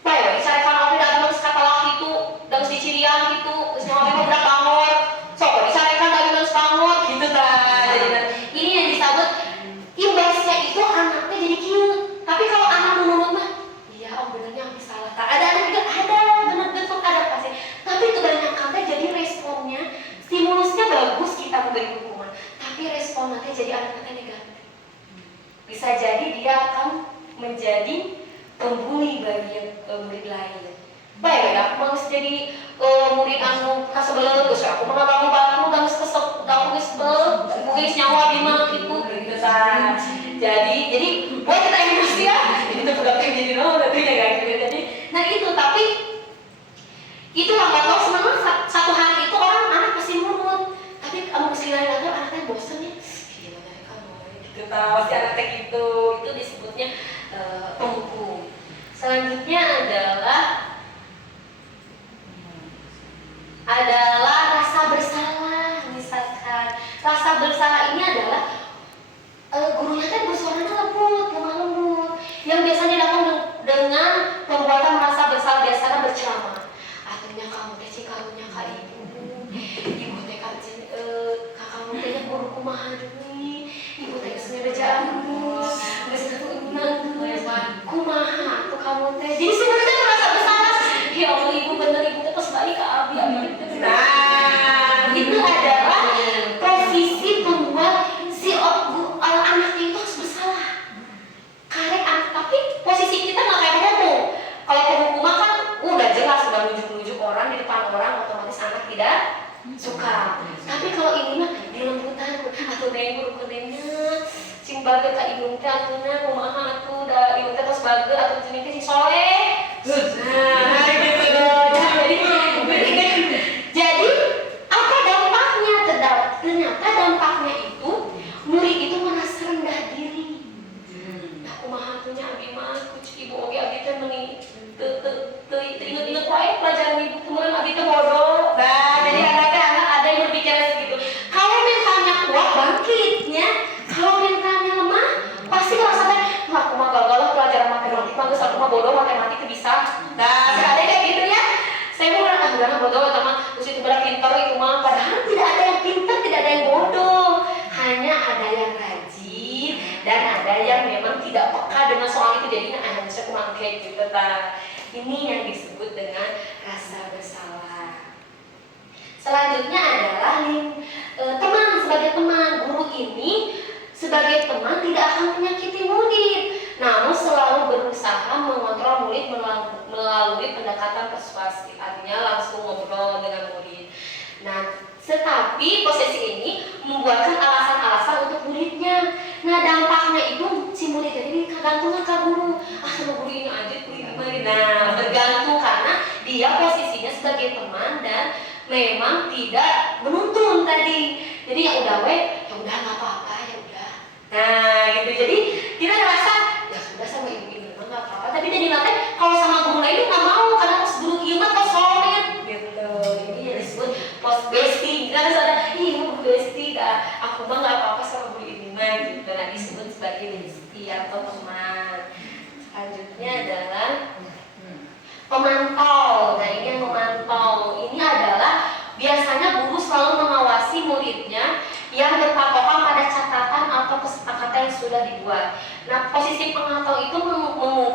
Baik, saya kalau tidak harus katalah itu dan si cirian gitu, semua udah bangun, so disarankan dari harus bangun gitu kan. Jadi ini yang disebut imbasnya itu anaknya jadi cute. Tapi kalau anak menurut mah, iya om benernya habis salah. Ada anak juga ada bener-bener ada pasti. Tapi kebanyakan jadi responnya, stimulusnya bagus kita memberi hukuman, tapi responnya jadi anak-anak negatif. Bisa jadi dia akan menjadi pembuli bagi murid lain. Baik, aku mau jadi murid anu kasebel terus aku mau kamu dan kesel, kamu kesebel, mungkin nyawa di mana gitu kan. Jadi buat kita emosi ya, itu juga kayak jadi tapi ya kayak gitu. Jadi, nah itu tapi itu lambat laun sebenarnya satu hari itu orang anak pasti nurut. Tapi kamu kesini lagi anaknya bosan ya. Gimana kamu gitu pasti anaknya gitu. Itu disebutnya penghukum. Selanjutnya adalah kumaha deui ibu teh geus ngebejaanmu geus ngeunan kumaha tuh kamu teh. Jadi sebenarnya merasa bersalah, ya Allah ibu bener ibu teh pas balik ke abi teh. Nah itu adalah posisi membuat si anak itu harus bersalah karek anak. Tapi posisi kita nggak kayak penghukum. Kalau penghukuman kan udah jelas, udah nujuk-nujuk orang di depan orang, otomatis anak tidak suka. Tapi kalau ini mah di lembutan atuh neng guru kunengnya cing bage ka indung teh atuhna kumaha atuh da indung teh tos bage atuh cenah teh si soleh. Nah jadi apa dampaknya? Ternyata dampaknya itu murid itu merasa rendah diri. Nah kumaha atuh nya abi mah kucuk ibu oge abi teh meuni inget-inget wae pelajaran ibu kemudian abi teh bodoh. Nah jadi ada yang berbicara segitu. Kalau mentalnya kuat bangkitnya, kalau mentalnya lemah pasti rasanya aku mah gagal pelajaran matematik, bagus aku mah bodoh matematik bisa. Nah ada kayak gitu ya. Saya mau bilang udah bodoh teman, terus itu berat pintar itu mah. Padahal tidak ada yang pintar, tidak ada yang bodoh, hanya ada yang rajin dan ada yang memang tidak peka dengan soal itu. Jadinya harusnya kurang kayak gitu. Ini yang disebut dengan rasa bersalah. Selanjutnya adalah teman. Sebagai teman, guru ini sebagai teman tidak akan menyakiti murid, namun selalu berusaha mengontrol murid melalui pendekatan persuasif, artinya langsung ngobrol dengan murid. Nah, tetapi posisi ini membuatkan alasan-alasan untuk muridnya. Nah, dampaknya itu si murid ini kegantungan ke guru. Sama guru ini aja, guru ini mari. Nah, bergantung karena dia posisinya sebagai teman dan memang tidak menuntun tadi. Jadi ya udah nggak apa-apa ya udah. Nah, gitu. Jadi kita ngerasa ya sudah sama ibu ini memang nggak apa-apa. Tapi jadi nanti kalau sama guru lain nggak mau karena pas guru gimana pas soalnya gitu. Ini yang disebut post bestie. Kita harus ada ibu bestie dah. Aku mah nggak apa-apa sama guru ini mah gitu. Nah disebut sebagai bestie atau teman. Selanjutnya adalah pemantau. Nah ini yang memantau. Ini adalah biasanya guru selalu mengawasi muridnya yang berpatokan pada catatan atau kesepakatan yang sudah dibuat. Nah posisi pemantau itu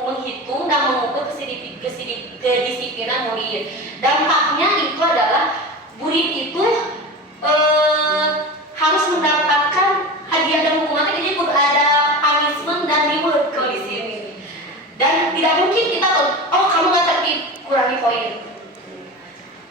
menghitung dan mengukur kedisiplinan murid. Dampaknya itu adalah murid itu harus mendapatkan hadiah dan hukuman. Jadi ada punishment dan reward kalau di sini. Dan tidak mungkin kita oh kamu nggak tertib kurangi poin,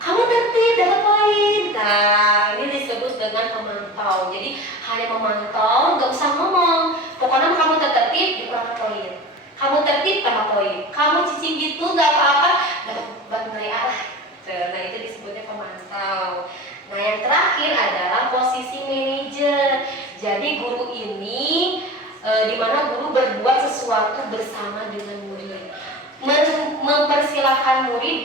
kamu tertib dapat poin. Nah ini disebut dengan pemantau. Jadi hanya memantau, nggak usah ngomong. Pokoknya kamu tertib dikurangi poin, kamu tertib tambah poin, kamu cicing gitu nggak apa-apa dapat batu nilai lah. Nah itu disebutnya pemantau. Nah yang terakhir adalah posisi manajer. Jadi guru ini di mana guru berbuat sesuatu bersama dengan murid, mempersilahkan murid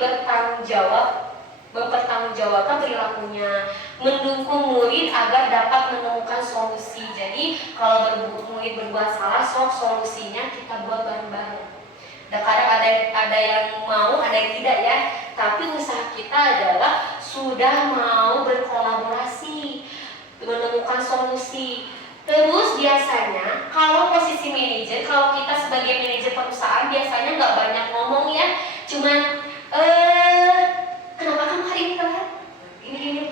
mempertanggungjawabkan perilakunya, mendukung murid agar dapat menemukan solusi. Jadi kalau murid berbuat salah, solusinya kita buat bareng-bareng. Dan kadang ada yang mau, ada yang tidak ya. Tapi usaha kita adalah sudah mau berkolaborasi, menemukan solusi. Terus biasanya kalau posisi manajer, kalau kita sebagai manajer perusahaan biasanya nggak banyak ngomong ya, cuman kenapa kamu hari ini telat? Ini,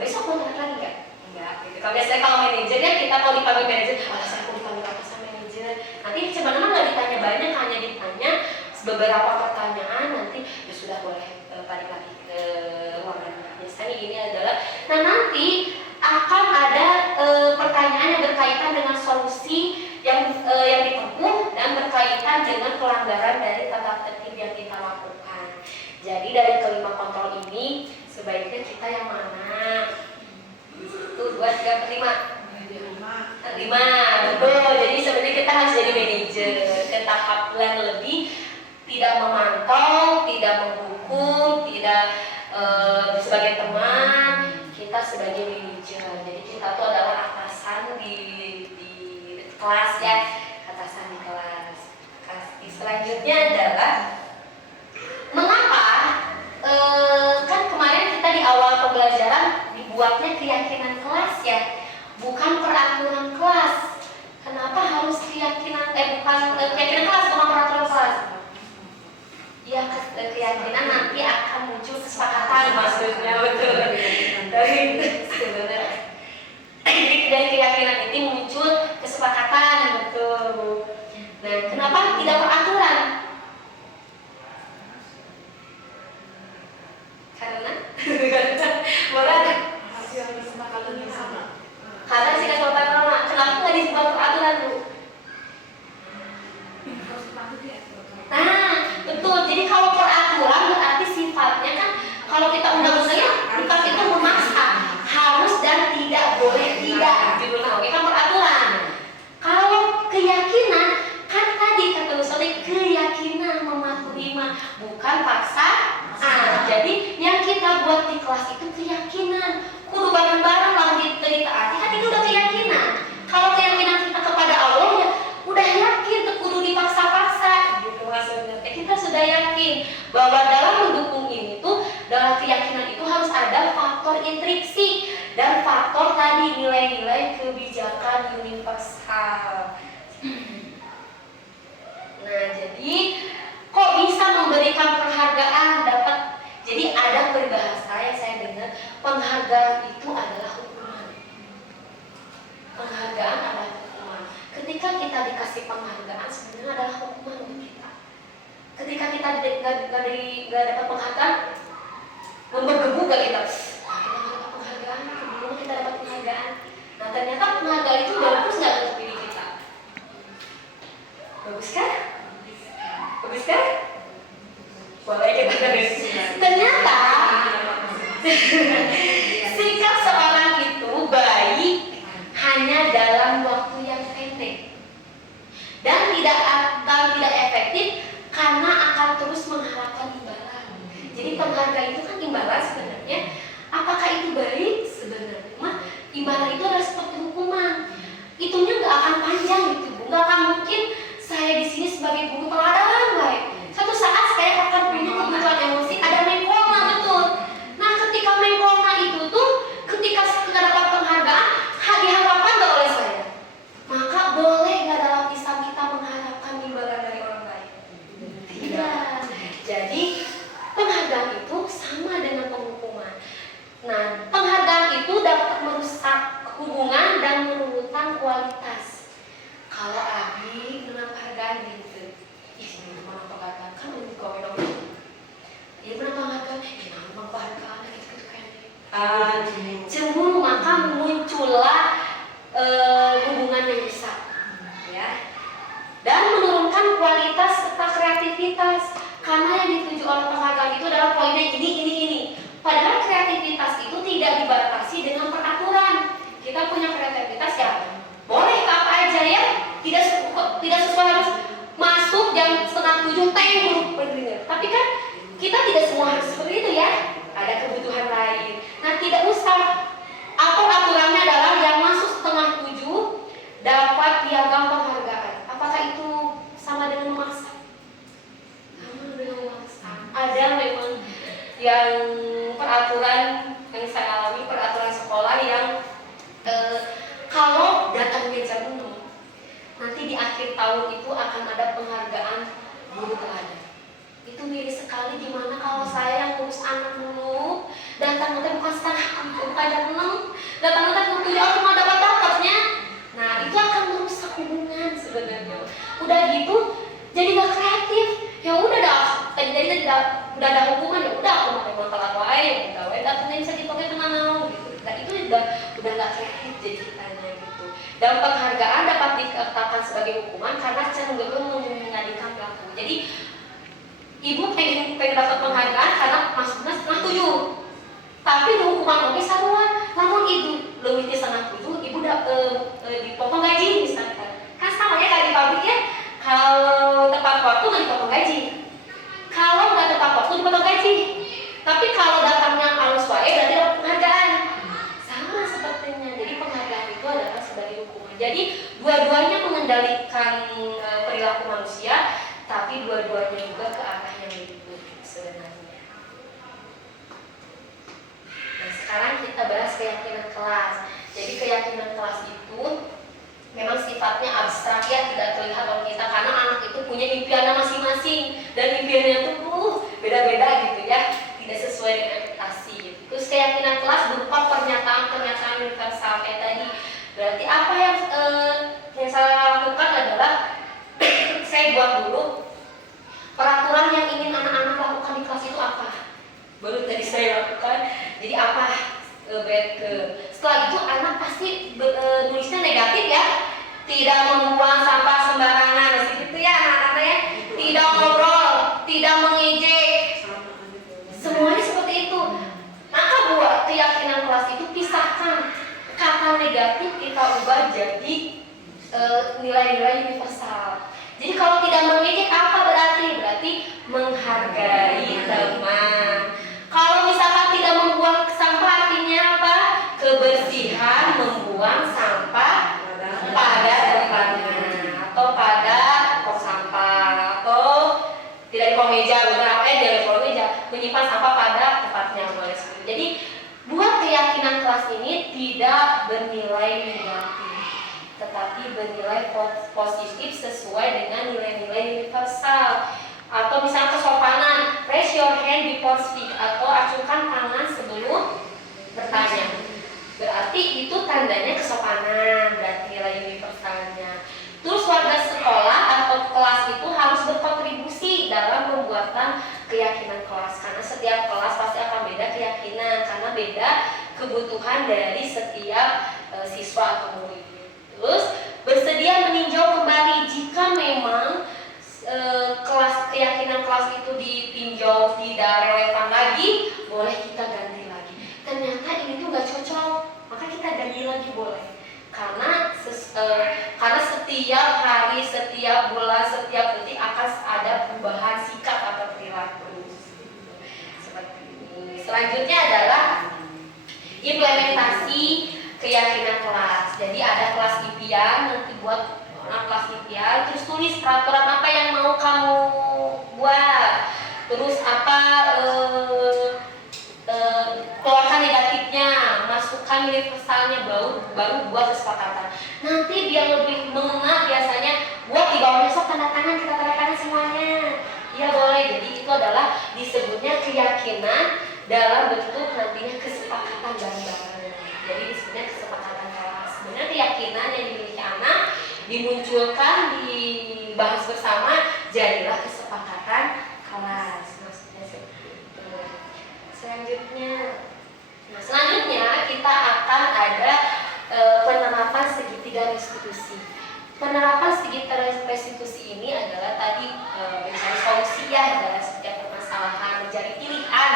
besok mau telat lagi nggak? Enggak. Gitu. Kalau biasanya kalau manajer ya kita kalau dipanggil manajer, saya mau dipanggil apa sama manajer? Nanti sebenarnya nggak ditanya banyak, hanya ditanya beberapa pertanyaan, nanti ya sudah boleh balik lagi ke ruangan. Biasanya ini adalah, nah nanti akan ada pertanyaan yang berkaitan dengan solusi yang ditempuh dan berkaitan dengan pelanggaran dari tata tertib yang kita lakukan. Jadi dari kelima kontrol ini sebaiknya kita yang mana? 1, 2, 3, 5. 5, betul. Jadi sebenarnya kita harus jadi manajer ke tahap yang lebih, tidak memantau, tidak menghukum, tidak sebagai teman, kita sebagai manajer. Jadi kita tuh adalah atasan di kelas ya, atasan di kelas. Selanjutnya adalah mengapa kan kemarin kita di awal pembelajaran dibuatnya keyakinan kelas ya, bukan peraturan kelas. Kenapa harus keyakinan keyakinan kelas bukan peraturan kelas? Ya, keyakinan nanti akan muncul kesepakatan maksudnya, betul. Dari keyakinan ini muncul kesepakatan, betul. Nah, kenapa tidak peraturan? Karena karena sih kesepakatan lama. Kenapa nggak disebut peraturan dulu? Nah, betul. Jadi kalau peraturan berarti sifatnya kan, kalau kita undang-undangnya bukan itu memaksa, harus dan tidak boleh tidak. Judulnya oke kan peraturan. Kalau keyakinan kan tadi kata Ustaz, keyakinan mematuhi bukan paksaan. Jadi yang kita buat di kelas itu keyakinan. Kudu bareng-bareng lah ditaati kan itu udah keyakinan. Kalau keyakinan kita kepada Allah ya udah yakin, kudu dipaksa-paksa gitu maksudnya. Kita sudah yakin bahwa dalam mendukung ini tuh dalam keyakinan itu harus ada faktor intrinsik dan faktor tadi nilai-nilai kebijakan universal. Nah, jadi kok bisa memberikan penghargaan dapat. Jadi ada peribahasa yang saya dengar, penghargaan itu adalah hukuman. Penghargaan adalah hukuman. Ketika kita dikasih penghargaan sebenarnya adalah hukuman untuk kita. Ketika kita nggak dapat penghargaan, membergebu gak kita? Wah, kita nggak dapat penghargaan, sebelumnya kita dapat penghargaan. Nah, ternyata penghargaan itu bagus nggak untuk diri kita? Bagus kan? Bagus kan? Boleh kita terus. Ternyata sikap seorang itu baik hanya dalam waktu yang pendek dan tidak efektif karena akan terus mengharapkan imbalan. Jadi penghargaan itu kan imbalan sebenarnya. Apakah itu baik? Sebenarnya imbalan itu adalah seperti hukuman. Itunya nggak akan panjang gitu, Bu. Nggak akan mungkin saya di sini sebagai guru teladan baik. Satu saat saya akan punya kebutuhan emosi, ada mengkoma, betul. Nah, ketika mengkoma itu tuh, ketika saya dapat penghargaan, diharapkan nggak oleh saya? Maka boleh nggak dalam Islam kita mengharapkan imbalan dari orang lain? Tidak. Jadi penghargaan itu sama dengan penghukuman. Nah, penghargaan itu dapat merusak hubungan dan menurunkan kualitas. Kalau Abi menang penghargaan gitu, ini menang penghargaan kan lebih gawe dong. Dia menang penghargaan, ini menang penghargaan gitu kayaknya. Cemburu maka muncullah hubungan yang rusak, ya. Dan menurunkan kualitas serta kreativitas. Karena yang dituju oleh penghargaan itu adalah poinnya ini. Padahal kreativitas itu tidak dibatasi dengan peraturan. Kita punya kreativitas ya, boleh apa aja ya. Tidak sesuai harus masuk jam 6:30 berdiri. Tapi kan kita tidak semua harus seperti itu ya. Ada kebutuhan lain. Nah, tidak usah. Atau aturannya adalah yang masuk 6:30 dapat piagam penghargaan. Apakah itu sama dengan memaksa? Sama dengan memaksa. Ada memang yang peraturan yang saya alami, peraturan sekolah yang kalau datangnya jam 6, nanti di akhir tahun itu akan ada penghargaan guru teladan. Itu miris sekali. Gimana kalau saya yang ngurus anak dulu, datang nanti bukan bukan jam 6, datang nanti waktu aku mau dapat-dapatnya. Nah, itu akan merusak hubungan sebenarnya. Udah gitu jadi gak kreatif. Ya udah dah, jadi udah ada hubungan, ya udah aku mau telat wae, udah wae datangnya bisa dipakai tenang gitu. Nah, itu udah gak kreatif jadi kitanya gitu. Dan penghargaan dapat dikatakan sebagai hukuman karena cenderung menjadikan pelaku. Jadi ibu pengen dapat penghargaan karena masuknya 6:30. Tapi hukuman oke sarua. Namun ibu lebih di 6:30, ibu dipotong gaji misalkan. Kan sama ya kayak di pabrik ya. Kalau tepat waktu nggak dipotong gaji. Kalau nggak tepat waktu dipotong gaji. Tapi kalau datangnya halus wae berarti dapat penghargaan. Sama sepertinya. Jadi penghargaan itu adalah sebagai hukuman. Jadi dua-duanya mengendalikan perilaku manusia, tapi dua-duanya juga ke arah yang lebih baik sebenarnya. Nah, sekarang kita bahas kayak sifatnya abstrak ya, tidak terlihat oleh kita karena anak itu punya impiannya masing-masing dan impiannya tuh beda-beda gitu ya, tidak sesuai dengan ekspektasi gitu. Terus keyakinan kelas berupa pernyataan-pernyataan universal kayak tadi. Berarti apa yang saya lakukan adalah saya buat dulu peraturan yang ingin anak-anak lakukan di kelas itu apa. Baru tadi saya lakukan. Jadi apa? Setelah itu anak pasti nulisnya negatif ya. Tidak membuang sampah sembarangan, gitu ya anak-anak ya. Tidak ngobrol, tidak mengejek. Semuanya seperti itu. Maka buat keyakinan kelas itu pisahkan. Kata negatif kita ubah jadi nilai-nilai universal. Jadi kalau tidak mengejek apa berarti? Berarti menghargai teman. Kalau misalkan tidak membuang sampah artinya apa? Kebersihan membuang sampah pada tempatnya atau pada tong sampah atau tidak di kolong meja, di kolong meja, menyimpan sampah pada tempatnya. Jadi buat keyakinan kelas ini tidak bernilai negatif, tetapi bernilai positif sesuai dengan nilai-nilai universal. Atau misalnya kesopanan, raise your hand before speak, atau acungkan tangan sebelum bertanya. Berarti itu tandanya kesopanan, berarti nilai universalnya. Terus warga sekolah atau kelas itu harus berkontribusi dalam pembuatan keyakinan kelas, karena setiap kelas pasti akan beda keyakinan, karena beda kebutuhan dari setiap siswa atau murid. Terus bersedia meninjau kembali jika memang kelas keyakinan kelas itu ditinjau tidak relevan lagi, boleh kita ganti lagi. Ternyata ini tuh nggak cocok, maka kita ganti lagi boleh. Karena setiap hari, setiap bulan, setiap detik akan ada perubahan sikap atau perilaku. Seperti ini. Selanjutnya adalah implementasi keyakinan kelas. Jadi ada kelas impian nanti buat kelas impian, terus tulis peraturan apa yang mau kamu buat, terus apa keluarkan negatifnya, masukkan universalnya, baru buat kesepakatan. Nanti biar lebih mengena biasanya buat di bawahnya sok tanda tangan, kita tanda tangan semuanya. Ya boleh. Jadi itu adalah disebutnya keyakinan dalam bentuk nantinya kesepakatan bareng-bareng. Jadi disebutnya kesepakatan kelas. Sebenarnya keyakinan yang dimiliki anak dimunculkan, dibahas bersama, jadilah kesepakatan kelas. Maksudnya seperti itu. Selanjutnya kita akan ada penerapan segitiga restitusi. Penerapan segitiga restitusi ini adalah tadi mencari solusi ya dalam setiap permasalahan, mencari pilihan.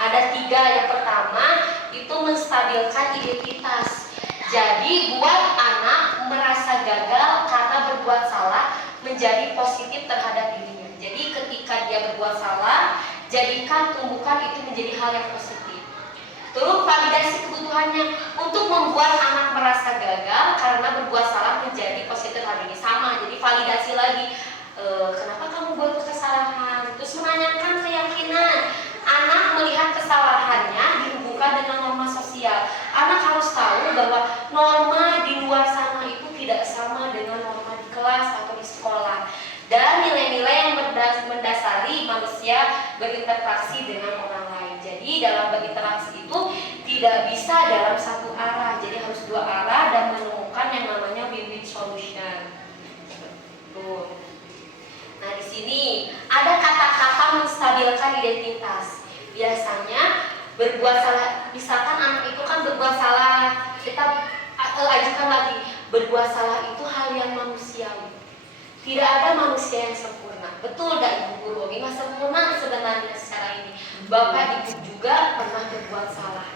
Ada 3. Yang pertama itu menstabilkan identitas. Jadi buat anak merasa gagal karena berbuat salah menjadi positif terhadap dirinya. Jadi ketika dia berbuat salah, jadikan tumbukan itu menjadi hal yang positif. Terus validasi kebutuhannya untuk membuat anak merasa gagal karena berbuat salah menjadi positif terhadap dirinya. Sama, jadi validasi lagi. Kenapa kamu buat kesalahan? Terus menanyakan keyakinan. Anak melihat kesalahannya dihubungkan dengan norma sosial. Anak harus tahu bahwa norma di luar sana itu tidak sama dengan norma di kelas atau di sekolah. Dan nilai-nilai yang mendasari manusia berinteraksi dengan orang lain. Jadi dalam berinteraksi itu tidak bisa dalam satu arah. Jadi harus 2 arah dan menemukan yang namanya win-win solution. Tuh. Nah di sini ada kata-kata menstabilkan identitas. Biasanya berbuat salah, misalkan anak itu kan berbuat salah, kita ajukan lagi, berbuat salah itu hal yang manusiawi. Tidak ada manusia yang sempurna. Betul gak Ibu Guru? Nggak sempurna sebenarnya secara ini. Bapak Ibu juga pernah berbuat salah.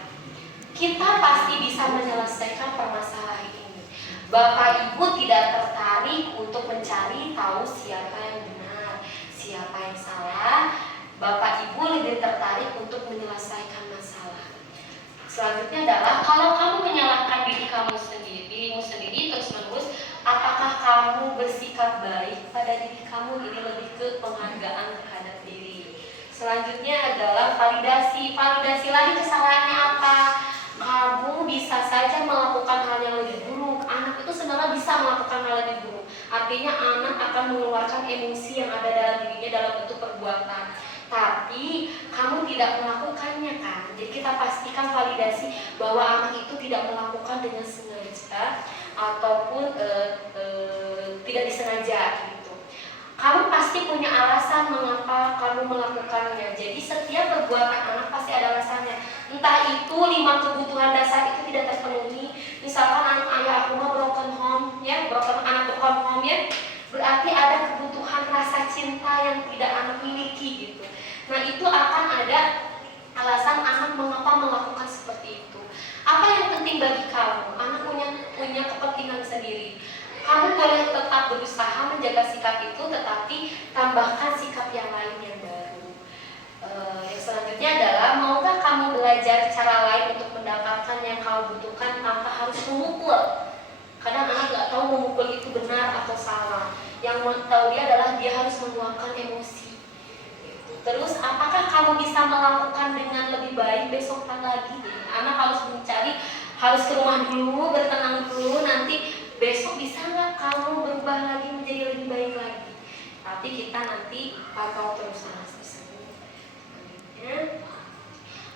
Kita pasti bisa menyelesaikan permasalahan ini. Bapak Ibu tidak tertarik untuk mencari tahu siapa yang benar, siapa yang salah. Bapak Ibu lebih tertarik untuk menyelesaikan masalah. Selanjutnya adalah kalau kamu menyalahkan dirimu sendiri terus-menerus, apakah kamu bersikap baik pada diri kamu? Ini lebih ke penghargaan terhadap diri. Selanjutnya adalah validasi. Validasi lagi kesalahannya apa? Kamu bisa saja melakukan hal yang lebih buruk. Anak itu sebenarnya sana bisa melakukan hal lebih buruk. Artinya anak akan mengeluarkan emosi yang ada dalam dirinya dalam bentuk perbuatan. Tapi kamu tidak melakukannya kan? Jadi kita pastikan validasi bahwa anak itu tidak melakukan dengan sengaja ataupun tidak disengaja gitu. Kamu pasti punya alasan mengapa kamu melakukannya. Jadi setiap perbuatan anak pasti ada alasannya. Entah itu 5 kebutuhan dasar itu tidak terpenuhi. Misalkan anak ayah aku mah broken home, ya, anak broken home ya. Berarti ada kebutuhan rasa cinta yang tidak anak miliki gitu. Nah itu akan ada alasan anak mengapa melakukan seperti itu. Apa yang penting bagi kamu? Anak punya kepentingan sendiri. Kamu boleh tetap berusaha menjaga sikap itu, tetapi tambahkan sikap yang lain yang baru. Yang selanjutnya adalah, maukah kamu belajar cara lain untuk mendapatkan yang kamu butuhkan tanpa harus memukul? Kadang anak nggak tahu memukul itu benar atau salah. Yang mau tahu dia adalah dia harus meluapkan emosi. Terus, apakah kamu bisa melakukan dengan lebih baik besok lagi? Anak harus mencari, harus ke rumah dulu, bertenang dulu, nanti besok bisa nggak kamu berubah lagi menjadi lebih baik lagi? Tapi kita nanti pantau terus tersebut. Selanjutnya,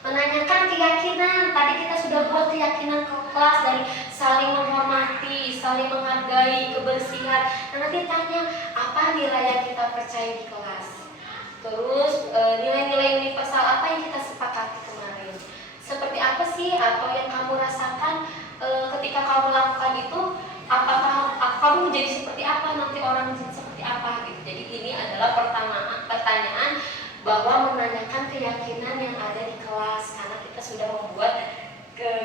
menanyakan keyakinan. Tadi kita sudah buat keyakinan ke kelas dari saling menghormati, saling menghargai, kebersihan. Nah, nanti tanya apa nilai yang kita percaya di kelas. Terus nilai-nilai universal apa yang kita sepakati kemarin? Seperti apa sih atau yang kamu rasakan ketika kamu melakukan itu? Apakah kamu menjadi seperti apa, nanti orang seperti apa gitu. Jadi ini adalah pertanyaan bahwa menanyakan keyakinan yang ada di kelas, karena kita sudah membuat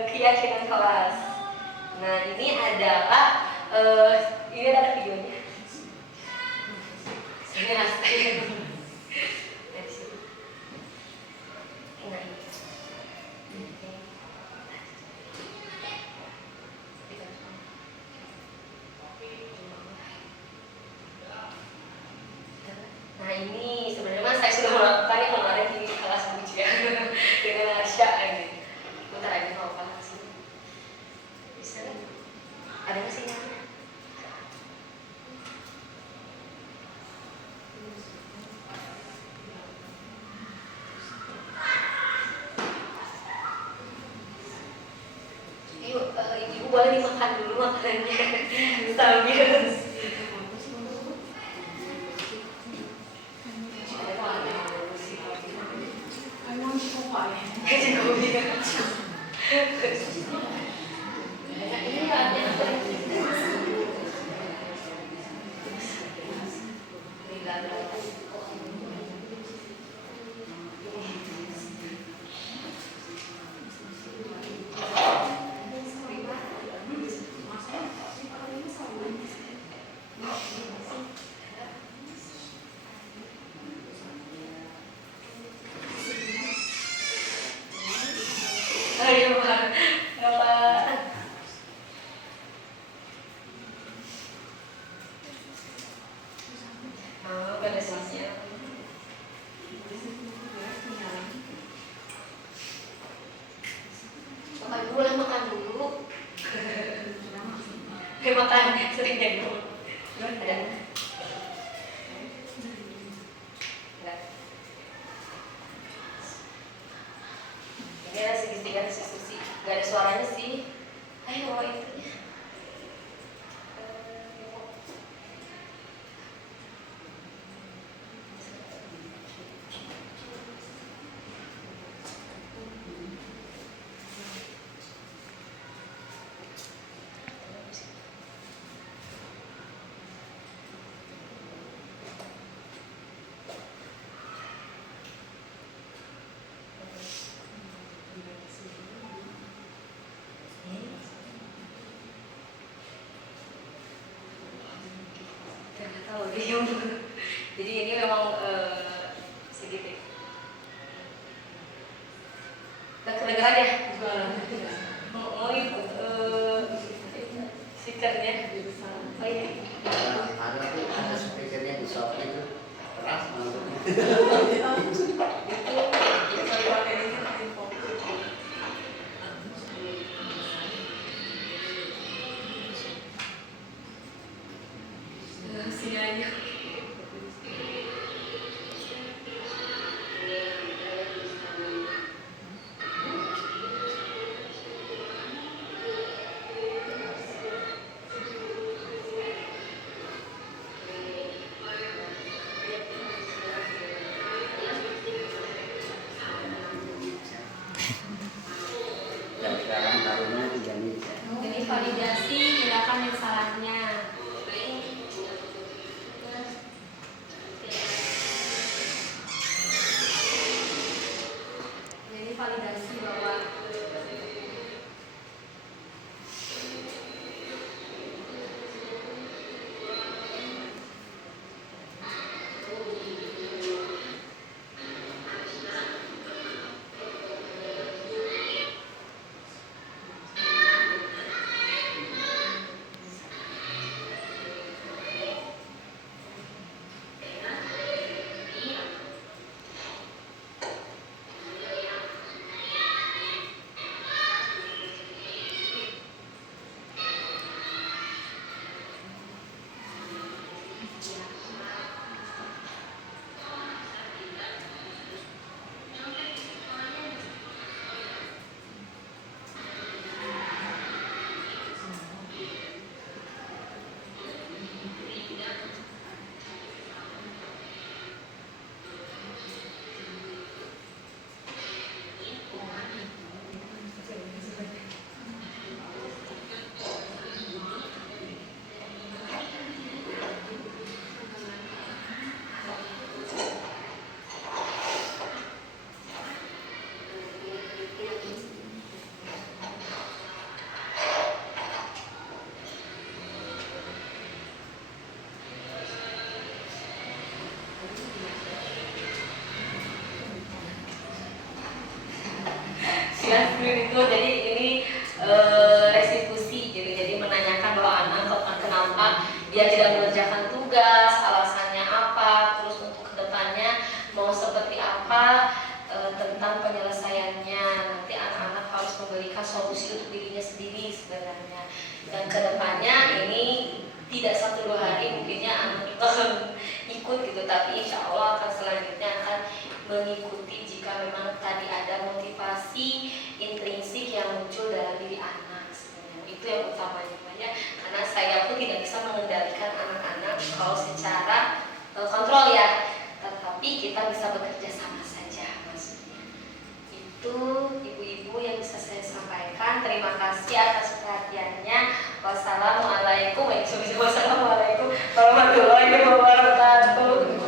keyakinan kelas. Nah ini adalah ini ada videonya. Nah ini sebenarnya saya sudah melakukannya kemarin di kelas ujian dengan Arsya ini. Bentar aja mau apa sih? Bisa kan? Ada nggak sinyalnya? Ibu boleh dimakan dulu makanannya sambil. Makan sering jadi ada enggak ini ada segitiga diskusi nggak ada suaranya sih. Ayo bawa itunya. Jadi ini memang sedikit kedengeran ya. Oh itu speakernya. Oh iya. Ada speakernya di soft itu keras banget. usianya. Dan sekarang tahunnya 3 nih. Jadi validasi tindakan yang salahnya. Jadi validasi bahwa itu jadi ini restitusi gitu. Jadi menanyakan bahwa anak kenapa dia tidak mengerjakan tugas, alasannya apa, terus untuk kedepannya mau seperti apa, tentang penyelesaiannya. Nanti anak-anak harus memberikan solusi untuk dirinya sendiri sebenarnya. Dan kedepannya ini tidak 1-2 hari mungkinnya anak itu akan ikut gitu, tapi insya Allah akan selanjutnya akan mengikuti jika memang tadi ada motivasi intrinsik yang muncul dalam diri anak sebenarnya. Itu yang utamanya ya. Karena saya pun tidak bisa mengendalikan anak-anak kalau secara kontrol ya, tetapi kita bisa bekerja sama saja maksudnya. Itu ibu-ibu yang bisa saya sampaikan. Terima kasih atas perhatiannya. Wassalamualaikum warahmatullahi wabarakatuh.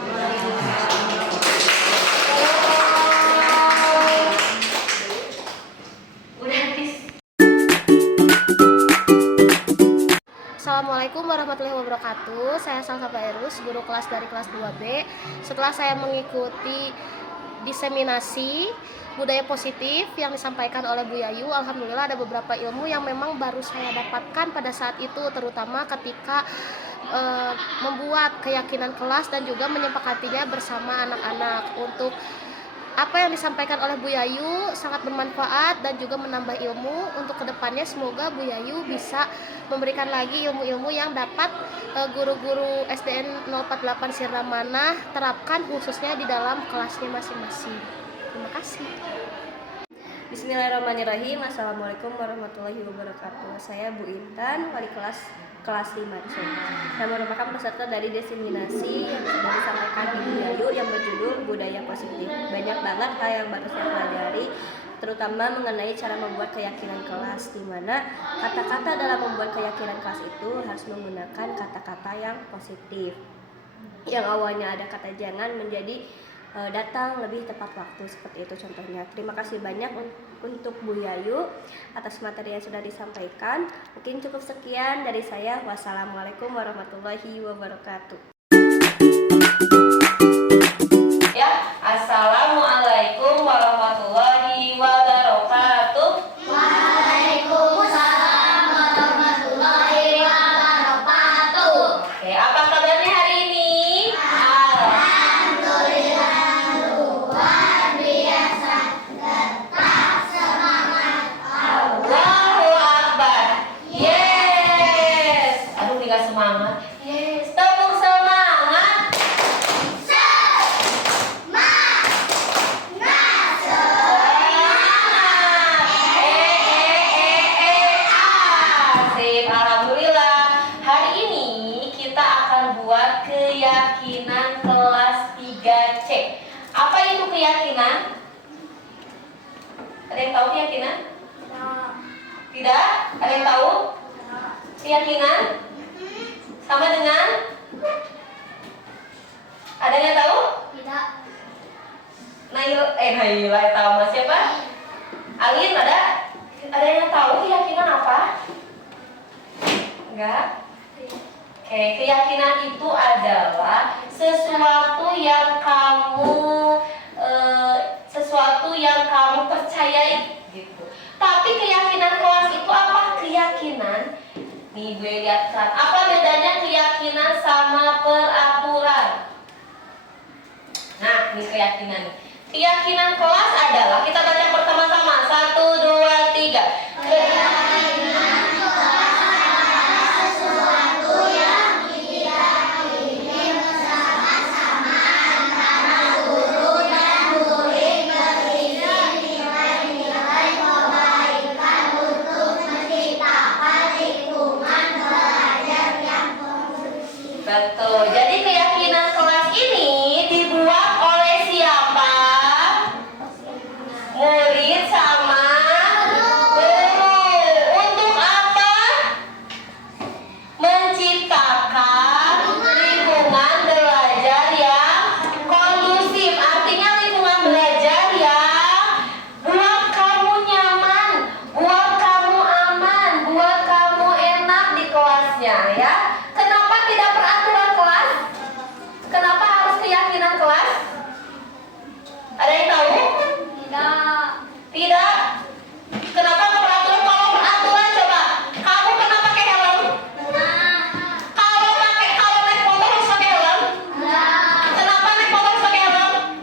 Assalamualaikum warahmatullahi wabarakatuh. Saya Salsa Fairuz, guru kelas dari kelas 2B. Setelah saya mengikuti diseminasi budaya positif yang disampaikan oleh Bu Yayu, alhamdulillah ada beberapa ilmu yang memang baru saya dapatkan pada saat itu, terutama ketika membuat keyakinan kelas dan juga menyepakatinya bersama anak-anak. Untuk apa yang disampaikan oleh Bu Yayu sangat bermanfaat dan juga menambah ilmu. Untuk kedepannya semoga Bu Yayu bisa memberikan lagi ilmu-ilmu yang dapat guru-guru SDN 048 Sirna terapkan khususnya di dalam kelasnya masing-masing. Terima kasih. Bismillahirrahmanirrahim. Assalamualaikum warahmatullahi wabarakatuh. Saya Bu Intan, wali kelas 5 C. Saya merupakan peserta dari diseminasi yang sudah disampaikan Ibu Yayu yang berjudul Budaya Positif. Banyak banget hal yang baru saya pelajari, terutama mengenai cara membuat keyakinan kelas, di mana kata-kata dalam membuat keyakinan kelas itu harus menggunakan kata-kata yang positif. Yang awalnya ada kata jangan menjadi datang lebih tepat waktu, seperti itu contohnya. Terima kasih banyak untuk Bu Yayu atas materi yang sudah disampaikan. Mungkin cukup sekian dari saya. Wassalamualaikum warahmatullahi wabarakatuh. Ya, assalamualaikum warahmatullahi wabarakatuh. Waalaikumsalam warahmatullahi wabarakatuh. Oke, apa kabarnya hari ini? Allahu Akbar. Yes. Aduh, nggak semangat. Yes. Tepuk semangat. tahu keyakinan? Tidak? Ada yang tahu? Keyakinan? Sama dengan? Ada yang tahu? Tidak. Naila tahu mas siapa? Alin ada? Ada yang tahu keyakinan apa? Enggak? Oke, keyakinan itu adalah sesuatu yang kamu percayai gitu. Tapi keyakinan kelas itu apa? Keyakinan. Nih gue lihatkan. Apa bedanya keyakinan sama peraturan? Nah, ini keyakinan. Keyakinan kelas adalah, kita baca bersama-sama. 1, 2, 3. Keyakinan kelas adalah sesuatu yang diyakini bersama-sama antara guru dan murid berisi nilai-nilai kebaikan untuk menciptakan lingkungan belajar yang kondusif. Betul. Jadi keyakinan kelas ini dibuat oleh siapa? Murid sama guru. Untuk apa? Menciptakan lingkungan belajar yang kondusif. Artinya lingkungan belajar yang buat kamu nyaman, buat kamu aman, buat kamu enak di kelasnya ya. Kenapa tidak peraturan kelas? Kenapa harus keyakinan kelas? Ada yang tahu? Tidak. Kenapa peraturan? Kalau peraturan coba, kamu pernah pakai helm? Kalau naik motor harus pakai helm? Kenapa naik motor harus pakai helm?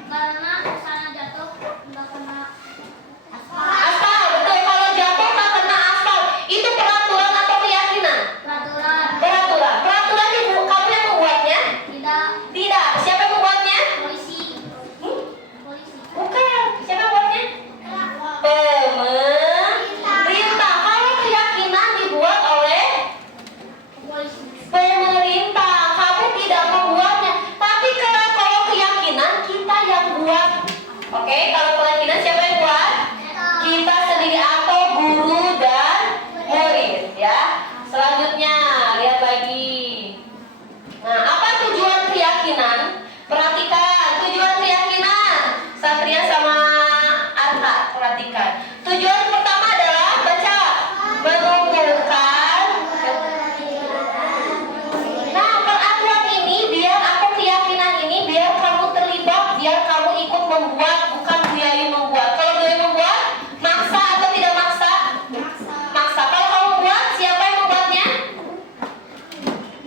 Aspal, betul. Kalau jatuh nggak kena aspal. Itu peraturan atau keyakinan? Peraturan. Peraturan kamu yang membuatnya? Tidak. Siapa yang membuatnya? Bukan. Siapa yang membuatnya? Pemerintah. Kalau keyakinan dibuat oleh pemerintah, kamu tidak membuatnya. Tapi kalau keyakinan kita yang buat. Oke, kalau keyakinan siapa yang buat? Kita sendiri atau guru dan murid ya. Selanjutnya lihat lagi. Nah, apa tujuan keyakinan? Perhatikan tujuan keyakinan. Satria sama Arta, perhatikan. Tujuan pertama adalah baca, menumbuhkan. Nah, peraturan ini biar aku keyakinan ini biar kamu terlibat, biar kamu ikut membuat, bukan biaya membuat. Kalau biaya membuat, maksa atau tidak maksa? Maksa. Kalau kamu buat, siapa yang membuatnya?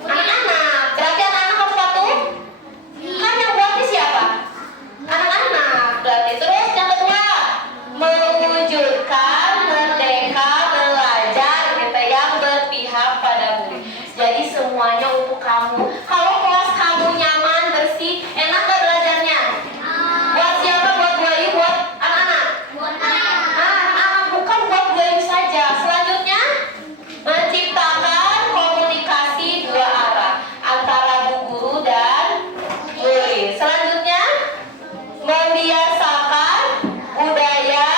Anak-anak. Berarti anak-anak harus patuh? Kan yang buatnya siapa? Anak-anak. Berarti terus yang kedua, mewujudkan merdeka belajar kita yang berpihak pada murid. Jadi semuanya untuk kamu. Kalau kelas kamu nyaman, bersih, enak gak belajarnya? Buat siapa? Buat Bu Ayu? Buat anak-anak? Anak-anak, bukan buat Bu Ayu saja. Selanjutnya, menciptakan komunikasi dua arah antara bu guru dan murid. Selanjutnya, membiasakan budaya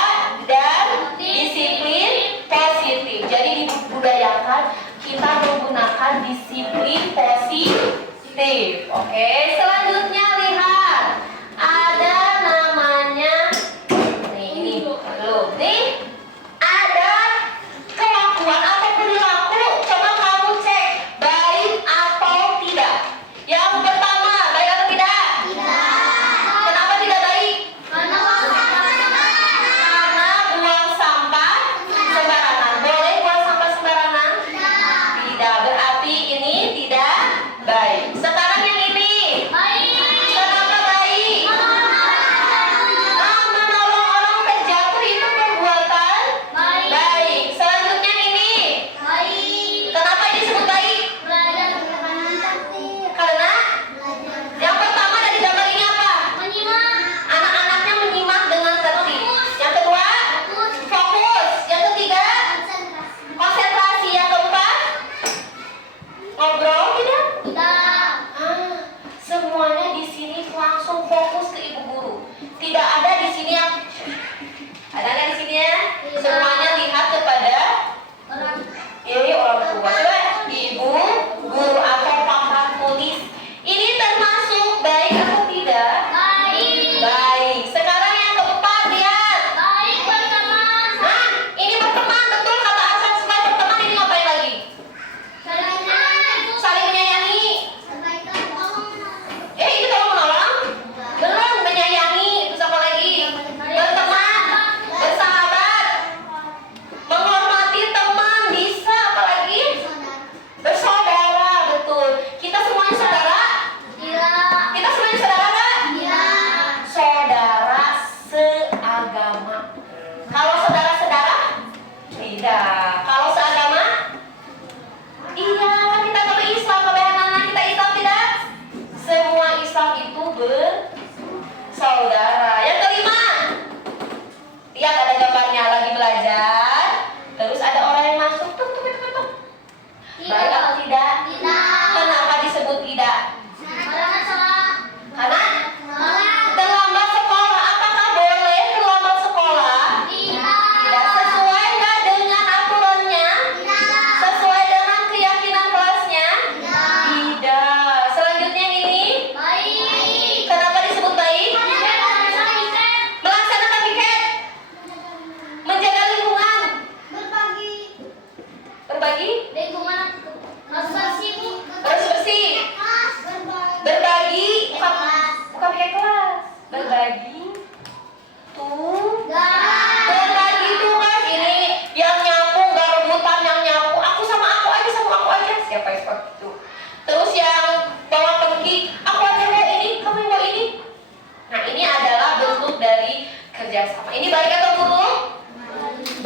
dan disiplin positif. Jadi dibudayakan kita menggunakan disiplin positif. Oke, selanjutnya lihat ada namanya ini belum nih ada kelakuan atau perilaku. Coba kamu cek baik atau tidak. Yang pertama, baik atau tidak? Kenapa tidak baik? Karena buang sampah sembarangan. Boleh buang sampah sembarangan? Tidak. Berarti ini tidak baik. Sekarang yang ini.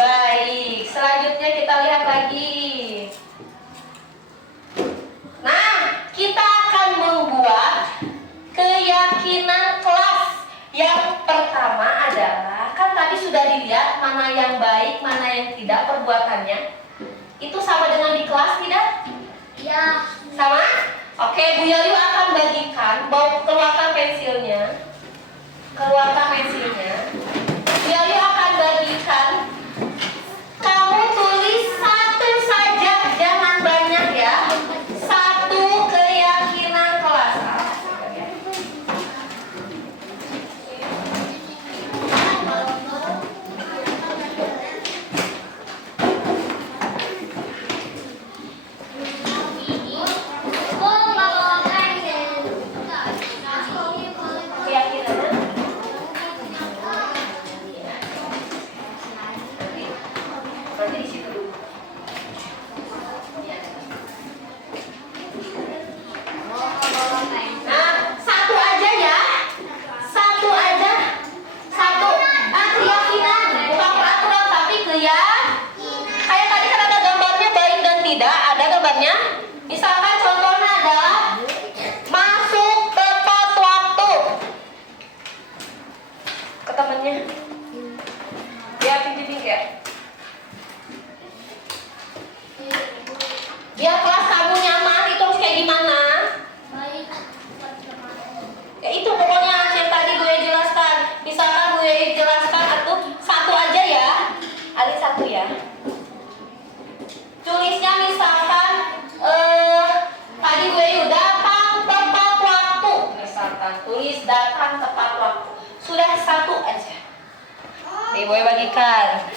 Baik, selanjutnya kita lihat lagi. Nah, kita akan membuat keyakinan kelas. Yang pertama adalah, kan tadi sudah dilihat mana yang baik, mana yang tidak perbuatannya. Itu sama dengan di kelas tidak? Ya. Sama? Oke, Bu Yayu akan bagikan, keluarkan pensilnya. Keluarkan pensilnya. Bu Yayu akan bagikan. Kamu tulis satu saja, jangan banyak ya. Satu keyakinan kelas. Keyakinannya. Nanti di situ dulu. Nah, satu aja ya. Satu aja. Satu. Keyakinan, bukan peraturan tapi kayak tadi kan ada gambarnya baik dan tidak, ada gambarnya. Misalkan contohnya adalah masuk tepat waktu. Ke temennya. Biar pinggir ya. Biar kelas kamu nyaman, itu harus kayak gimana? Ya itu pokoknya yang tadi gue jelaskan. Misalkan gue jelaskan atau satu aja ya. Ada satu ya. Tulisnya misalkan tadi gue datang tepat waktu. Misalkan tulis datang tepat waktu. Sudah satu aja. Nih gue bagikan.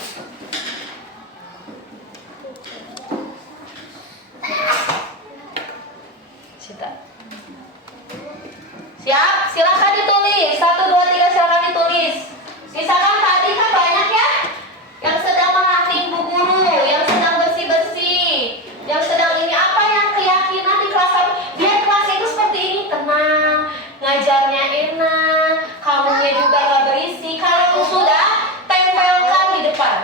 Sita. Siap? Silakan ditulis. 1, 2, 3 silakan ditulis. Misalkan tadi kan banyak ya yang sedang melatih bu guru, yang sedang bersih-bersih, yang sedang ini apa yang keyakinan di kelas kamu. Biar kelas itu seperti ini, tenang, ngajarnya enak, kamunya juga gak berisi. Kalau sudah tempelkan di depan.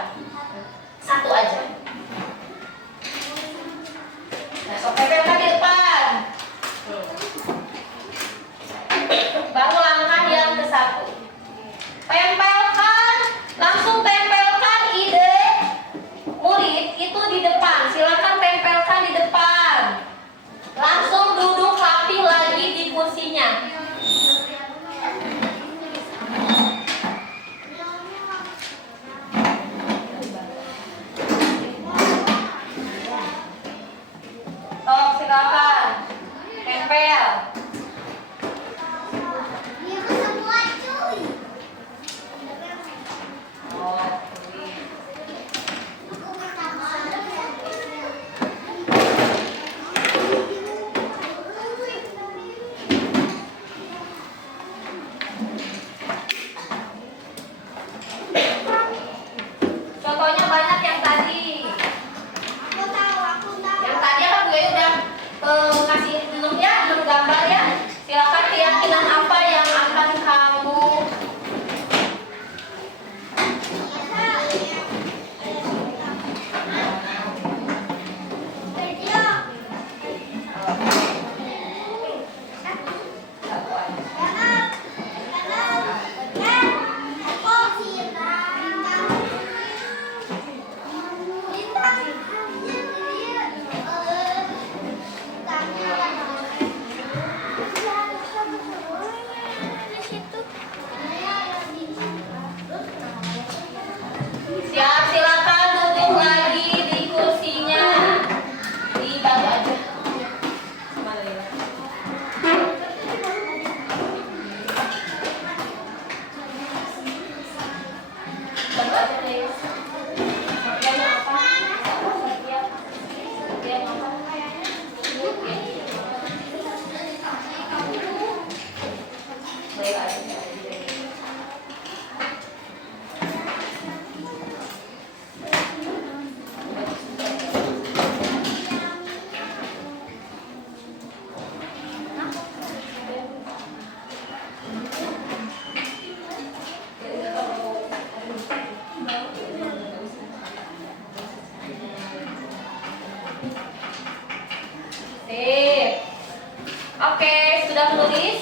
tulis.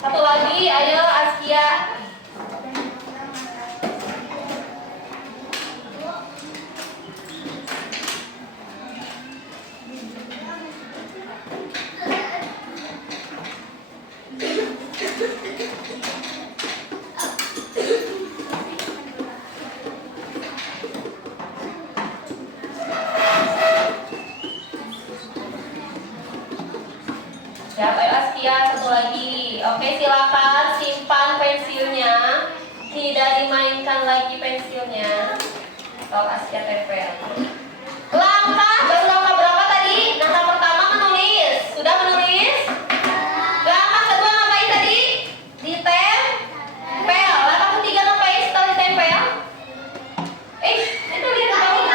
Satu lagi, ayo Askia. Ya, Pak Askia, satu lagi. Oke, silakan simpan pensilnya. Tidak dimainkan lagi pensilnya. Pak Askia tempel. Langkah, baru langkah berapa tadi? Langkah pertama menulis. Sudah menulis? Langkah kedua ngapain tadi? Ditempel. Langkah ketiga ngapain setelah ditempel? Itu lihat bawah.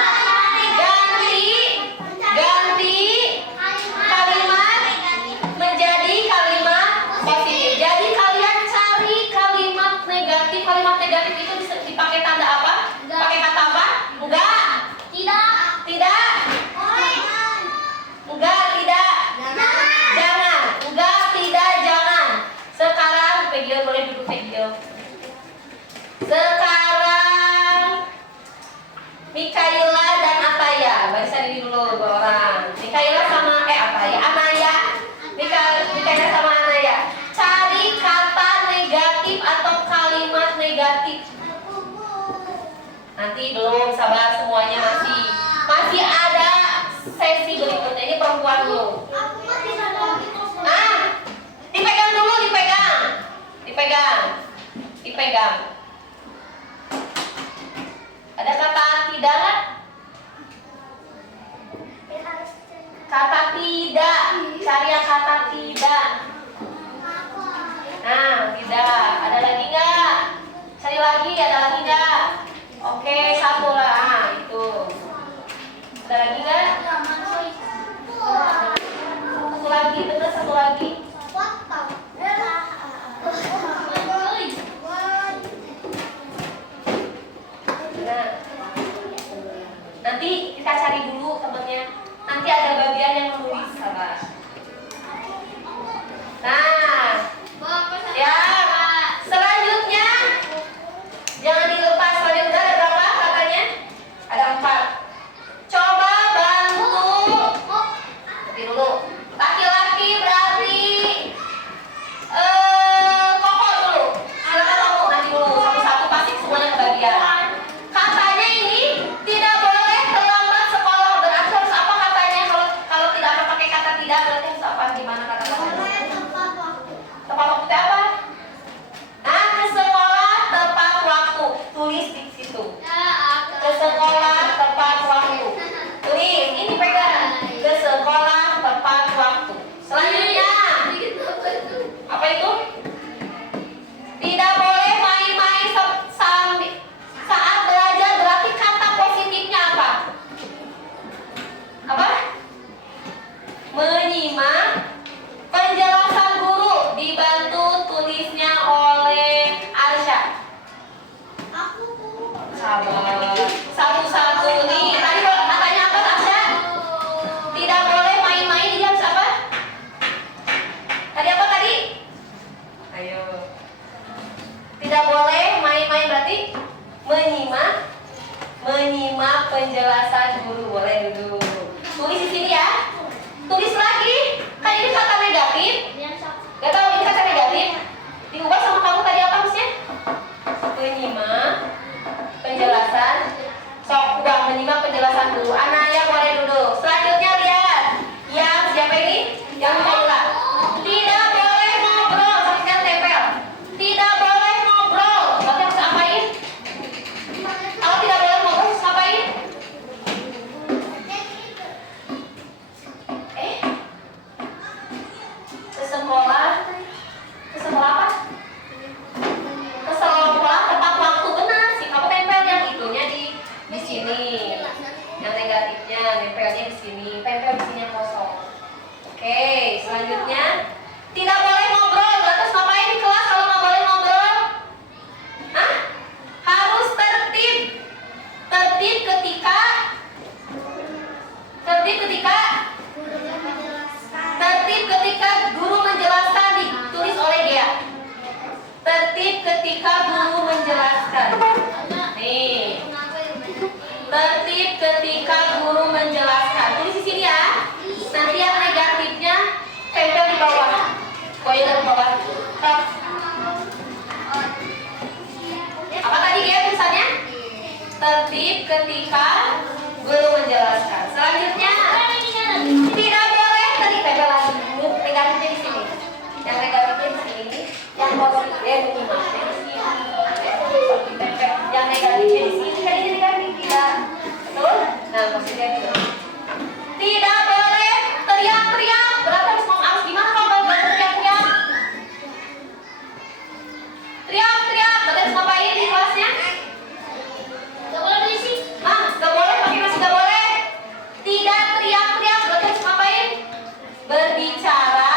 Ganti kalimat menjadi kalimat positif. Jadi kalian cari kalimat negatif. Kalimat negatif itu bisa dipakai tanda apa? Pakai kata apa? Enggak. Tidak. Enggak, tidak. Jangan. Enggak, tidak, jangan. Sekarang Pegio boleh duduk Pegio. Sekarang Mikaela dan Ataya. Barisan ini dulu dua orang. Mikaela sama Ataya. Anaya. Mikaela sama Anaya. Cari kata negatif atau kalimat negatif. Nanti belum, sabar, semuanya masih ada sesi berikutnya. Ini perempuan dulu. Dipegang dulu, dipegang. Ada kata tidak nggak? Kata tidak, cari yang kata tidak. Nah, tidak. Ada lagi nggak? Cari lagi, ada lagi nggak? Oke, satu lah. Itu. Ada lagi nggak? Satu lagi, betul, satu lagi. Nah, nanti kita cari dulu temennya. Nanti ada bagian yang menulis, sabar. Nah, ya. Selanjutnya, jangan dilepas. Selanjutnya ada berapa katanya? Ada 4. Coba bantu. Nanti dulu. Laki-laki berarti Koko dulu. Silakan kamu nanti dulu satu-satu pasti semuanya kebagian. Katanya ini tidak boleh terlambat sekolah. Berarti harus apa katanya? Kalau tidak apa pakai kata tidak berarti harus apa? Gimana kata-katanya? Tepat waktu itu apa? Ke sekolah tepat waktu. Tulis di situ. Ke sekolah tepat waktu. Tulis, ini pegang. Ke sekolah tepat waktu. Selanjutnya, apa itu? Tidak boleh main-main saat belajar. Berarti kata positifnya apa? Apa? Menyimak penjelasan guru. Dibantu tulisnya oleh Arsya. Sabar. Satu-satu nih. Tadi katanya apa Arsya? Tidak boleh main-main. Ini harus apa? Tadi apa tadi? Ayo. Tidak boleh main-main berarti menyimak penjelasan guru. Boleh duduk. Tulis di sini ya. Tulis lagi. Kan ini kata negatif. Gak tahu ini kata negatif. Diubah sama kamu tadi apa maksudnya? Menyimak penjelasan. Sok ubah menyimak penjelasan guru. Anaya boleh duduk. Selanjutnya lihat. Yang siapa ini? Yang Kaila. Tidak boleh ngobrol. Saksikan tempel. Tidak boleh ngobrol. Berarti harus apain? Kalau tidak boleh ngobrol harus apain? Ke sekolah apa? Ke sekolah tepat waktu. Benar sih. Kamu tempel yang itunya di sini. Yang negatifnya tempelnya di sini. Tempel di sini yang kosong. Oke, selanjutnya tidak boleh ngobrol. Terus ngapain di kelas kalau nggak boleh ngobrol? Harus tertib. Tertib ketika guru menjelaskan ketika guru menjelaskan. Nih. Tertib ketika guru menjelaskan. Tulis di sini ya. Nanti yang negatifnya tempel di bawah. Goyang dari bawah. Stop. Apa tadi ya tulisannya? Tertib ketika guru menjelaskan. Selanjutnya tidak boleh tadi tempel lagi. Negatifnya di sini. Yang negatifnya di sini. Yang positifnya menyimak. Yang negatifnya di sini. Tadi negatif tidak. Betul? Nah positifnya itu. Tidak boleh teriak-teriak. Berarti harus gimana kalau teriak-teriak? Teriak-teriak. Berarti harus ngapain di kelasnya? Gak boleh berisik. Gak boleh, tapi masih gak boleh. Tidak teriak-teriak. Berarti harus ngapain? Berbicara.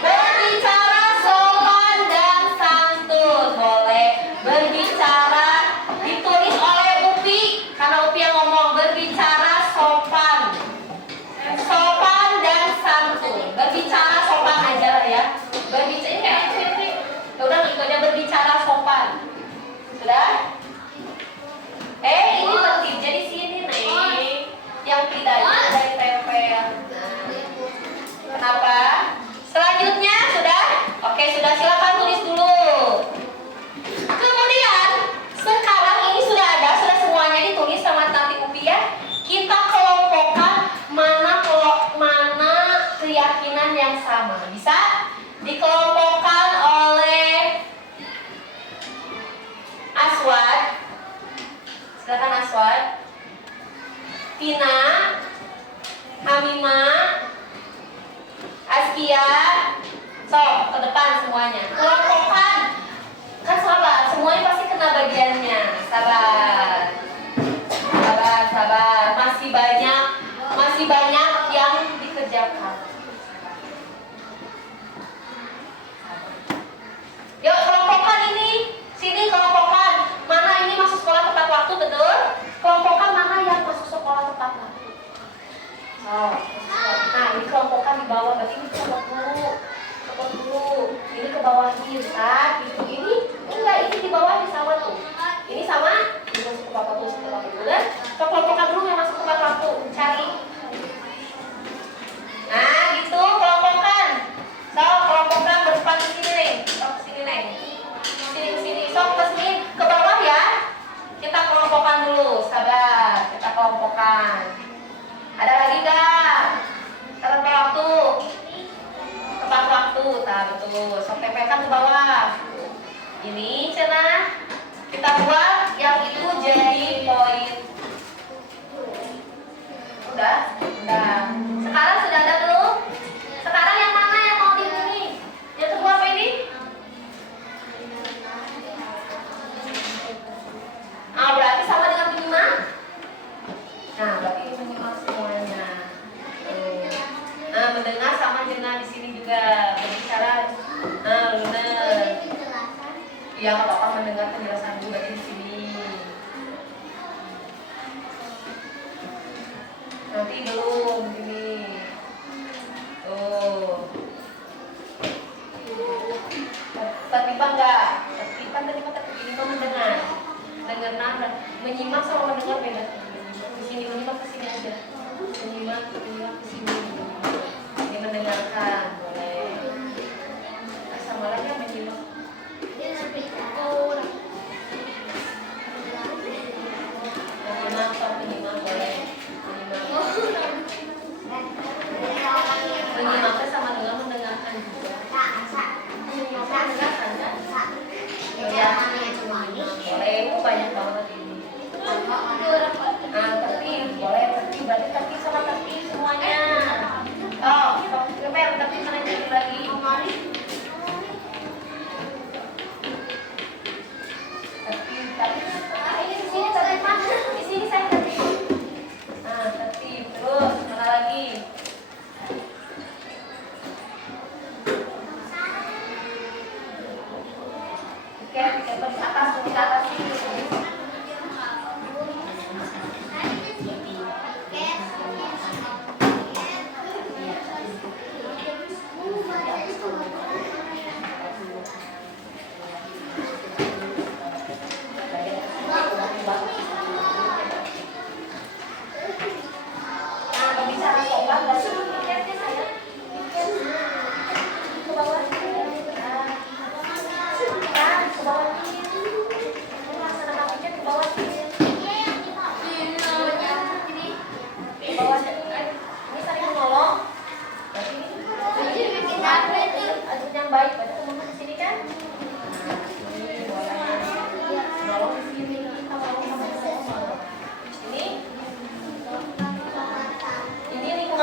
Berbicara sopan dan santun. Boleh. Berbicara ditulis oleh Upi. Karena Upi yang ngomong. Berbicara sopan. Sopan dan santun. Berbicara sopan aja lah ya. Berbicara ini kayak ini. Ya udah itu aja, berbicara sopan. Sudah? Ini penting. Jadi sini nih. Yang tidak dari tempel. Kenapa? Selanjutnya sudah? Oke, sudah, silakan tulis dulu. Kemudian sekarang ini sudah ada, sudah semuanya ditulis sama nanti Upi ya. Kita kelompokkan mana keyakinan yang sama. Bisa dikelompokkan oleh Aswad. Silakan Aswad. Tina, Hamimah, Askia, sok ke depan semuanya. Kelompokkan. Kan sabar, semuanya pasti kena bagiannya. Sabar. Sabar. Masih banyak yang dikerjakan. Yuk kelompokkan ini. Sini kelompokkan. Mana ini masuk sekolah tepat waktu, betul? Kelompokkan mana yang masuk sekolah tepat waktu. Nah, ini kelompokkan di bawah, berarti ini copot dulu. Ini ke bawah saat gitu. Ini enggak, ini di bawah sama tuh. Ini sama, ini masuk tepat waktu, kan? Kelompokkan dulu yang masuk tepat waktu, cari. Nah, gitu kelompokkan. Kelompokkan berdepan ke sini nih. Ke sini nih. Sini. Ke sini, ke bawah ya. Kita kelompokkan dulu, sabar. Kita kelompokkan. Ada lagi enggak? Tepat waktu. Nah betul. Sok tempelkan ke bawah. Ini cenah. Kita buat yang itu jadi poin. Udah. Sekarang sudah ada belum? Sekarang yang mana yang mau dihubungi? Yang kedua apa ini? Berarti sama dengan menyimak. Nah, berarti menyimak semuanya. Mendengar sama jenah di sini juga. Berbicara. Benar. Ya, nggak apa-apa mendengar penjelasan juga di sini. Nanti belum ini. Tertiban nggak? Tertiban tadi mah ini mah mendengar. Dengar nada. Menyimak sama mendengar beda. Di sini menyimak, ke sini aja. Menyimak ke sini. Ini mendengarkan boleh. Sama lagi menyimak. Menyimak boleh. Menyimaknya sama dengan mendengarkan juga. Menyimaknya mendengarkan kan? Ya, boleh. Banyak banget ini. Tertib, boleh tertib. Berarti tertib sama tertib semuanya. Tertib mana jadi lagi? Di sini saya tertib. Tertib. Terus mana lagi? Oke, ke atas ini.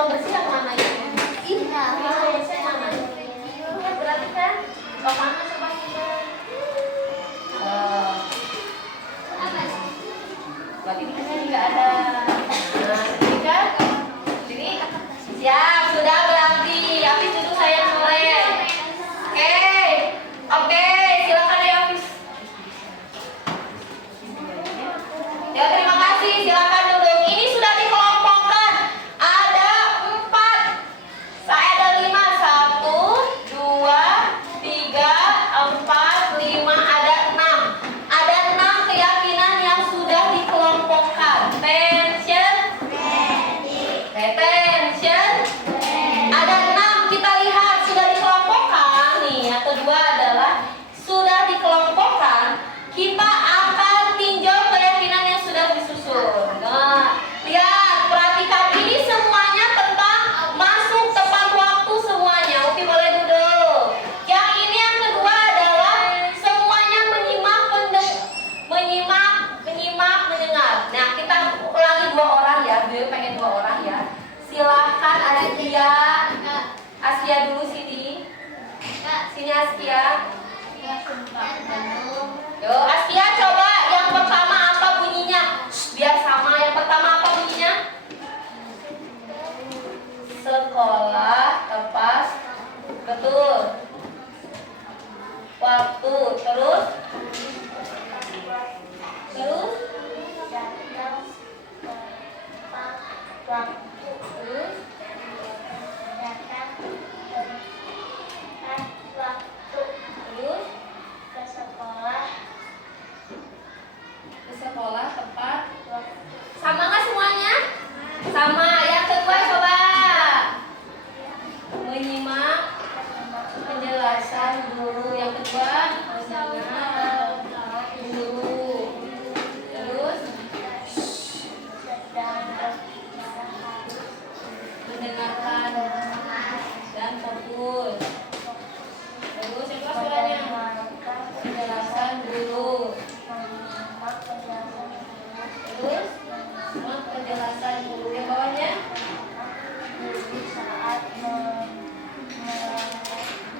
pisau bersih yang mana ini? Pisau bersih yang mana? Ya, berarti kan yang mana coba kita? Berarti di sini juga ada. Nah, ini kan? Sini. Siap, sudah berarti. Hafiz duduk saya mulai. Oke, silakan ya Hafiz. Ya, terima kasih. Silakan duduk. Ini sudah dikelompokkan. Ada 4. Saya ada 5. 1, 2, 3, 4, 5. Ada 6. Ada 6 keyakinan yang sudah dikelompokkan. Attention. Attention. Ada 6. Kita lihat sudah dikelompokkan. Nih, yang kedua adalah sudah dikelompokkan. Kita akan tinjau keyakinan yang sudah disusun. Nah, lihat, perhatikan ini semuanya tentang masuk tepat waktu semuanya. Upi boleh duduk. Yang ini yang kedua adalah semuanya mendengar. Nah, kita ulangi 2 orang ya. Beliau pengen 2 orang ya. Silahkan Askia. Askia dulu sini. Sini Askia. Yo, Askia coba yang pertama apa bunyinya? Biar sama. Yang pertama apa bunyinya? Sekolah tepat. Betul. Waktu. Terus? Terus? Terus? Terus? Ke sekolah tepat. Sama nggak semuanya? Sama. Yang kedua coba menyimak penjelasan guru. Yang kedua menyimak guru. Terus mendengarkan dan fokus. Terus yang kedua suaranya penjelasan guru. Terus penjelasan guru. Yang bawahnya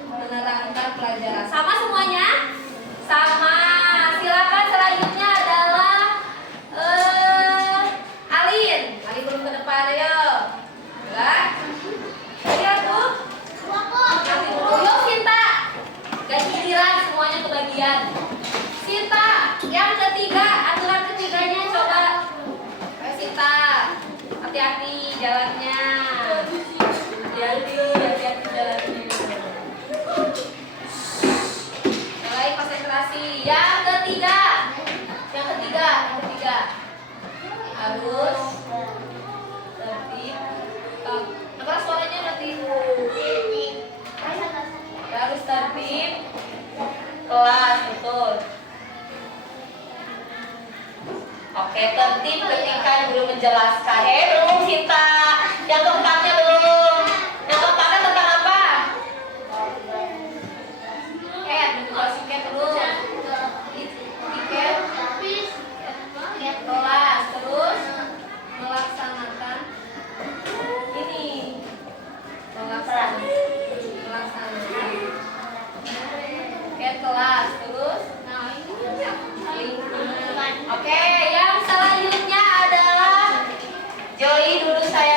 menerangkan pelajaran. Sama semuanya? Sama. Silakan selanjutnya adalah Alin. Alin belum ke depan, ayo. Enggak? Lihat tuh. Nanti dulu. Yuk Sinta. Gak giliran semuanya kebagian. Sinta, yang ketiga, aturan ketiganya coba. Ayo Sinta. Hati-hati jalannya. Hati-hati jalannya. Baik, konsentrasi. Yang ketiga harus tertib. Apa suaranya tertib? Harus tertib kelas, betul. Oke, tertib ketika guru menjelaskan. Belum Sinta. Yang keempatnya belum. Yang keempatnya tentang apa? Tiket terus. Tiket kelas, terus melaksanakan ini. Melaksanakan tiket kelas, terus lingkungan. Oke, yang selanjutnya adalah Joy, dulu saya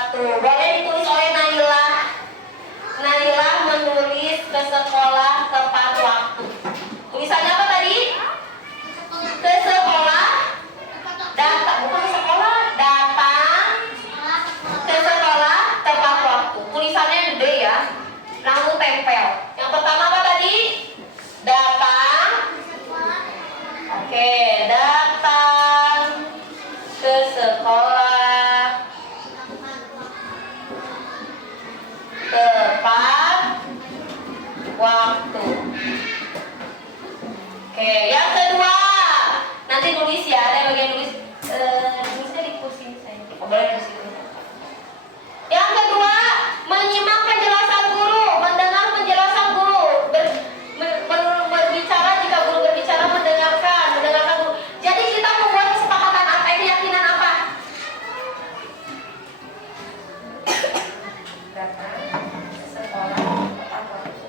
waktu. Boleh ditulis oleh Nailah. Nailah menulis ke sekolah tepat waktu. Tulisannya apa tadi? Ke sekolah. Datang, bukan ke sekolah. Datang ke sekolah tepat waktu. Tulisannya gede ya. Langsung tempel. Yang pertama apa tadi? Datang. Oke, datang ke sekolah tepat waktu. Oke, yang kedua, nanti nulis ya, ada bagian nulis, nulisnya di kursi saya. Oh, boleh di situ. Yang kedua, menyimak penjelasan guru, mendengar penjelasan guru, berbicara jika guru berbicara, mendengarkan guru. Jadi kita membuat kesepakatan apa, keyakinan apa? Datang ke sekolah tepat waktu.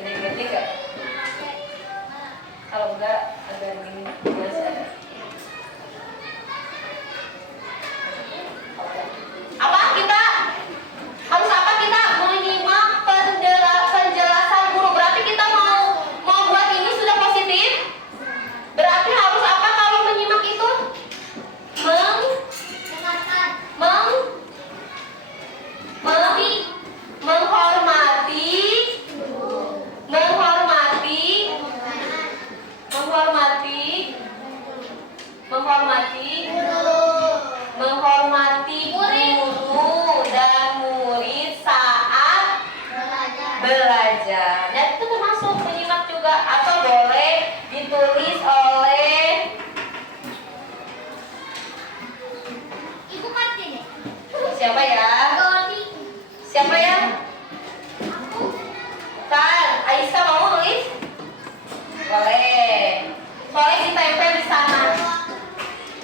Gede-gede nggak? Kalau enggak agak gini biasa. Apa kita harus apa, kita menyimak penjelasan guru. Berarti kita mau buat ini sudah positif. Berarti harus apa kalau menyimak itu? menghormati guru dan murid saat belajar. Dan itu termasuk menyimak juga, atau boleh ditulis oleh Ibu Kartini. siapa ya? Siapa ya? Kan, Aisyah mau nulis? Boleh. Soalnya ditempel di sana.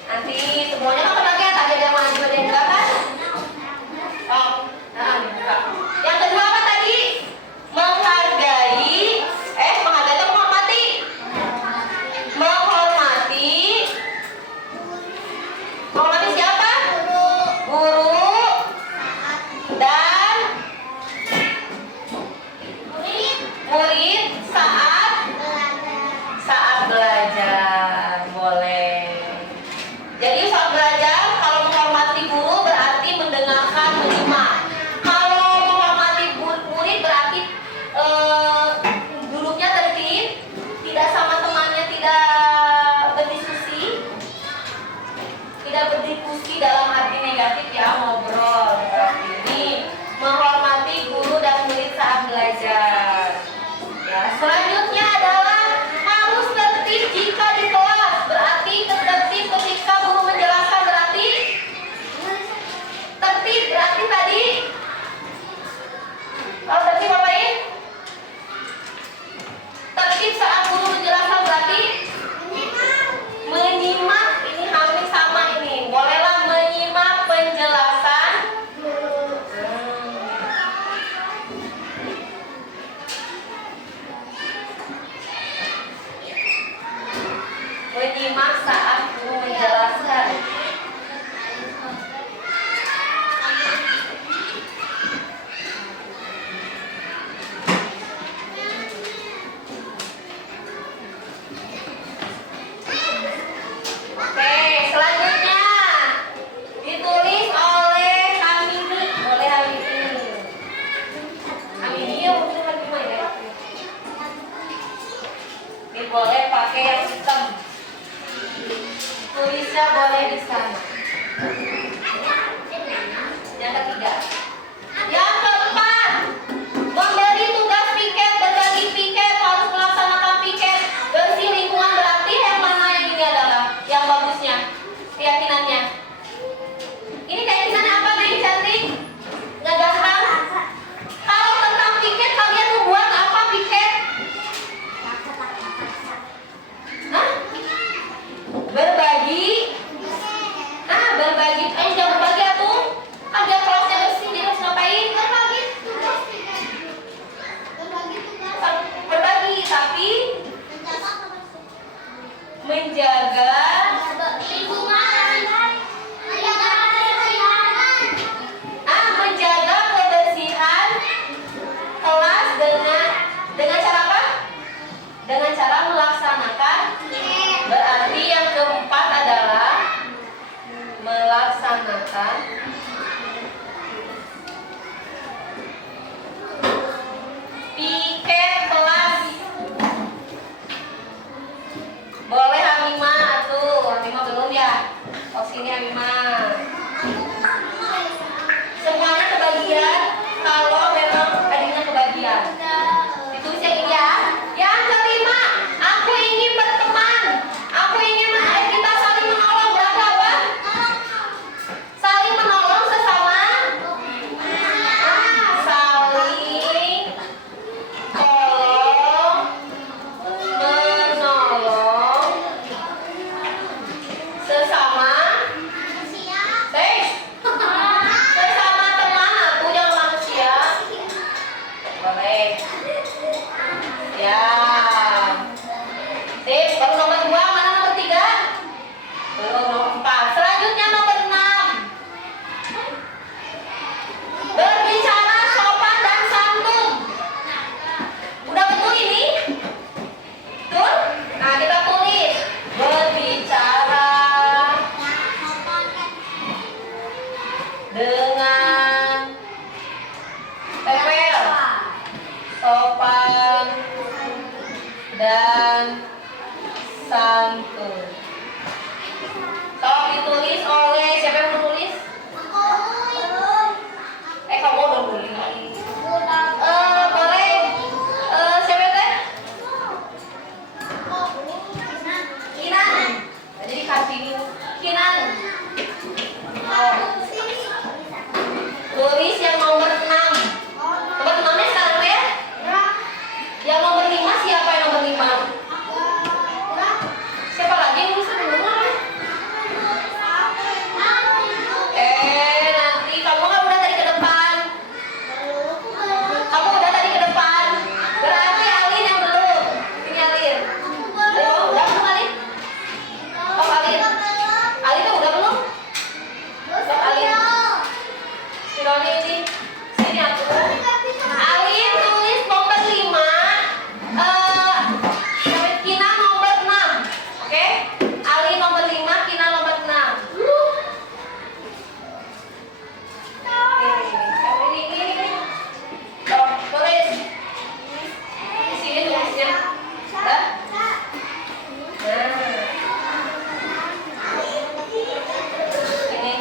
Nanti semuanya kan kebagian, tadi ada yang maju, ada yang enggak kan? Oh, nah dibuka. Yang kedua apa tadi? Menghargai, menghargai atau menghormati? Menghormati. Menghormati siapa? Guru dan murid saat belajar. dilaksanakan. Piket kelas. Boleh Hamimah atuh. Hamimah belum ya? Oh sini Hamimah. Semuanya kebagian kalau memang adanya kebagian. Ditulis yang ini ya. Yang kelima, aku ingin berteman. Aku ingin kita saling menolong. Berarti apa? Saling menolong sesama. Saling tolong menolong sesama. Sesama teman aku yang manusia. Boleh. Ya. Sip, baru nomor 2, mana nomor 3? Belum, nomor 4. Selanjutnya nomor 6. Berbicara sopan dan santun. Udah betul ini? Betul? Nah, kita tulis. Berbicara dengan tempel, sopan dan santun. Tolong ditulis oleh siapa yang menulis? Kamu udah nulis. Boleh. Siapa teh? Kinan. Jadi kasih Kinan. Tulis yang nomor 6. Nomor 6-nya sekarang ya? Yang nomor 5 siapa yang nomor 5? Siapa lagi yang bisa dengar? Nanti kamu kan udah tadi ke depan. Kamu udah tadi ke depan. Berarti Alin yang belum. Ini Alin. Ayo, udah belum Alin? Oh Alin. Alin tuh udah belum? Stop Alin. Sironi ini. Sini aku. Alin tulis nomor 5. Kina nomor 6. Oke? Alin nomor 5, Kina nomor 6. Ini. Tulis. Di sini tulisnya. Udah? Ini.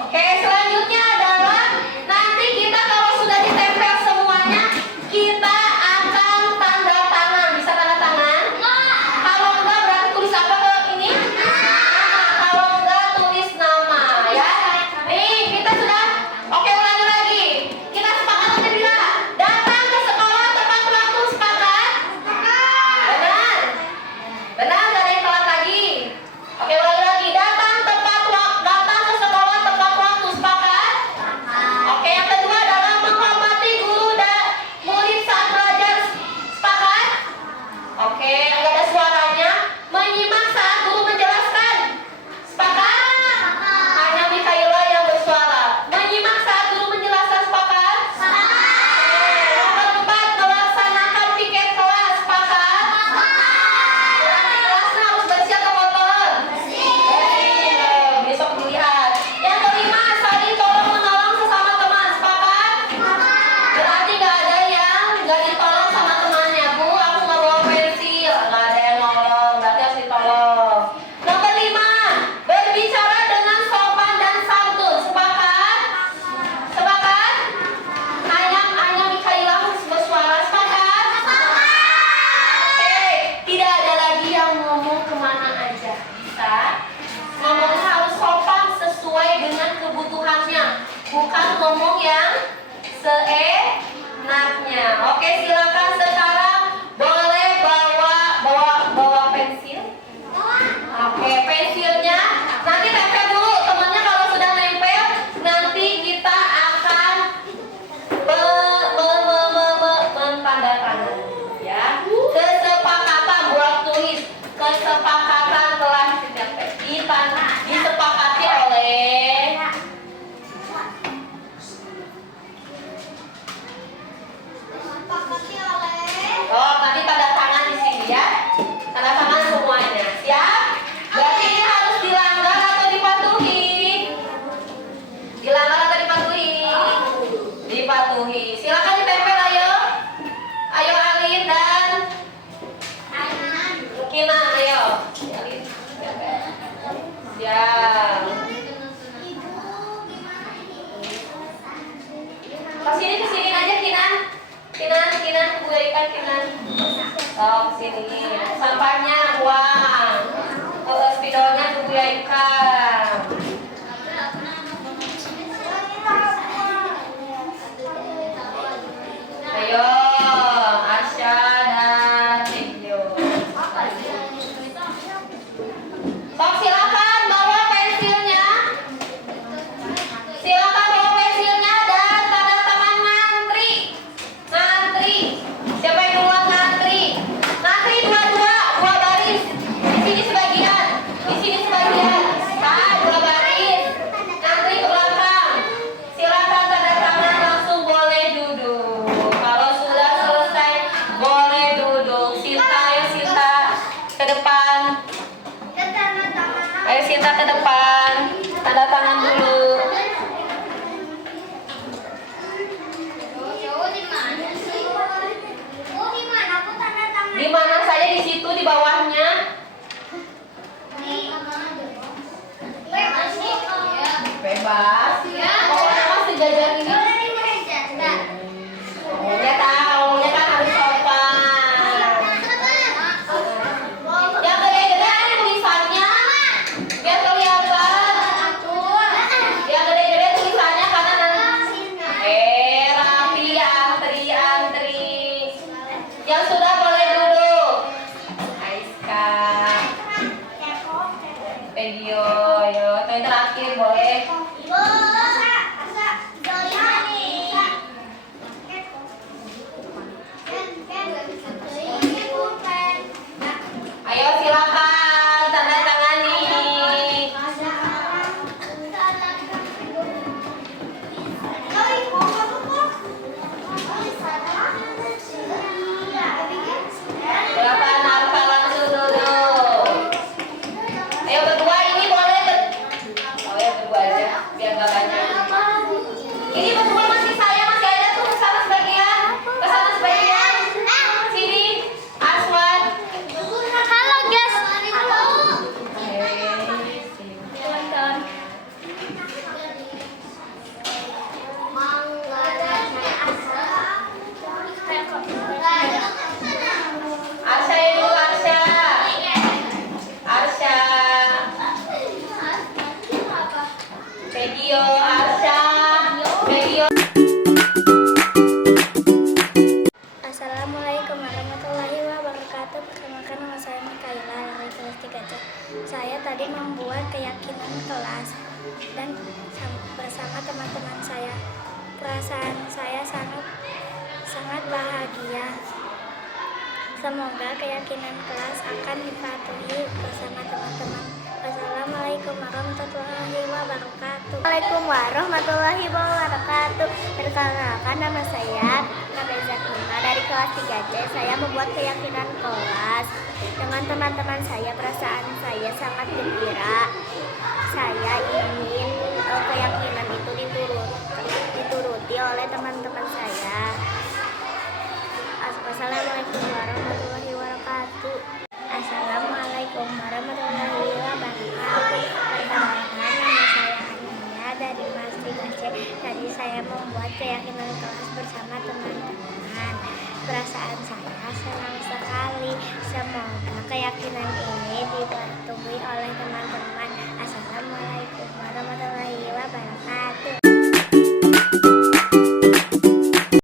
Oke, selanjutnya adalah nanti kita kalau sudah ditempel semuanya, kita akan tanda tangan. Bisa tanda tangan? Kalau enggak berarti tulis apa ke ini? Nama. Kalau enggak tulis nama ya. Nih, kita sudah. Oke, ulangi lagi. Kita sepakat atau tidak? Datang ke sekolah tepat waktu, sepakat? Benar. Benar, gak ada yang telat lagi. Oke, ulangi lagi. Datang ke sekolah tepat waktu, sepakat? Oke, yang kedua adalah menghormati guru dan murid saat belajar, sepakat? Oke, nggak ada suaranya. Menyimak saat guru menjelaskan, sepakat? Hanya Mikaela yang bersuara. Menyimak saat guru menjelaskan, sepakat? Nomor 4, melaksanakan piket kelas, sepakat? Berarti kelasnya harus bersih atau kotor? Bersih. Besok dilihat. Yang kelima, saling tolong menolong sesama teman, sepakat? Berarti gak ada yang gak ditolong sama temannya. Bu, aku nggak bawa pensil. Gak ada yang nolong, berarti harus ditolong. Nomor 5, berbicara dengan sopan dan santun, sepakat? Sepakat? Hanya Mikaela harus bersuara, sepakat? Oke, tidak ada lagi yang ngomong kemana aja. Bisa? Ngomongnya harus sopan sesuai dengan kebutuhannya, bukan ngomong yang seenaknya. Oke, silakan sekarang boleh bawa pensil. Oke, pensilnya nanti tempel dulu temannya. Kalau sudah nempel, nanti kita akan mentandatangan ya. Kesepakatan buat tulis. Kesepakatan telah disepakati oleh Sepakati Siap. Kesini aja Kinan. Kinan, buah ikan Kinan. Oh, kesini. Sampahnya buang. Spidolnya tunggu ya ikan. Ayo, Asya dan Tio. Sok silakan bawa pensilnya. Silakan bawa pensilnya dan tanda tangan ngantri. Siapa yang duluan ngantri? Ngantri dua baris. Di sini sebagian. Dua baris. Ngantri ke belakang. Silakan tanda tangan langsung boleh duduk. Kalau sudah selesai boleh duduk. Sinta ke depan. Ayo Sinta ke depan. Tanda tangan dulu. Di mana saya di situ di bawahnya? Bebas. Pokoknya mas sejajar ini. Maunya kan harus sopan. Yang gede-gede ada tulisannya. Biar kelihatan. Yang gede-gede tulisannya karena nanti. Rapi, antri. Yang sudah boleh duduk. Aiska. Video, yo. Yang terakhir boleh. Ayo silakan tanda tangani. Silakan Alfa langsung duduk. Ayo berdua ini boleh oh ya berdua aja biar gak banyak. Ini berdua masih ada tuh kesana sebagian. Sini Aswan. Halo guys. Arsya ya dulu Arsya. Video Arsya. Video. Assalamualaikum warahmatullahi wabarakatuh. Perkenalkan nama saya Mikaela dari kelas 3C. Saya tadi membuat keyakinan kelas dan bersama teman-teman saya. Perasaan saya sangat bahagia. Semoga keyakinan kelas akan dipatuhi bersama teman-teman. Wassalamualaikum warahmatullahi wabarakatuh. Waalaikumsalam warahmatullahi wabarakatuh. Perkenalkan nama saya Nabeza Ima dari kelas 3C. Saya membuat keyakinan kelas dengan teman-teman saya. Perasaan saya sangat gembira. Saya ingin keyakinan itu dituruti oleh teman-teman saya. Assalamualaikum warahmatullahi wabarakatuh. Assalamualaikum warahmatullahi wabarakatuh. Perkenalkan nama saya Ania dari kelas 3C. Tadi saya membuat keyakinan kelas bersama teman-teman. Perasaan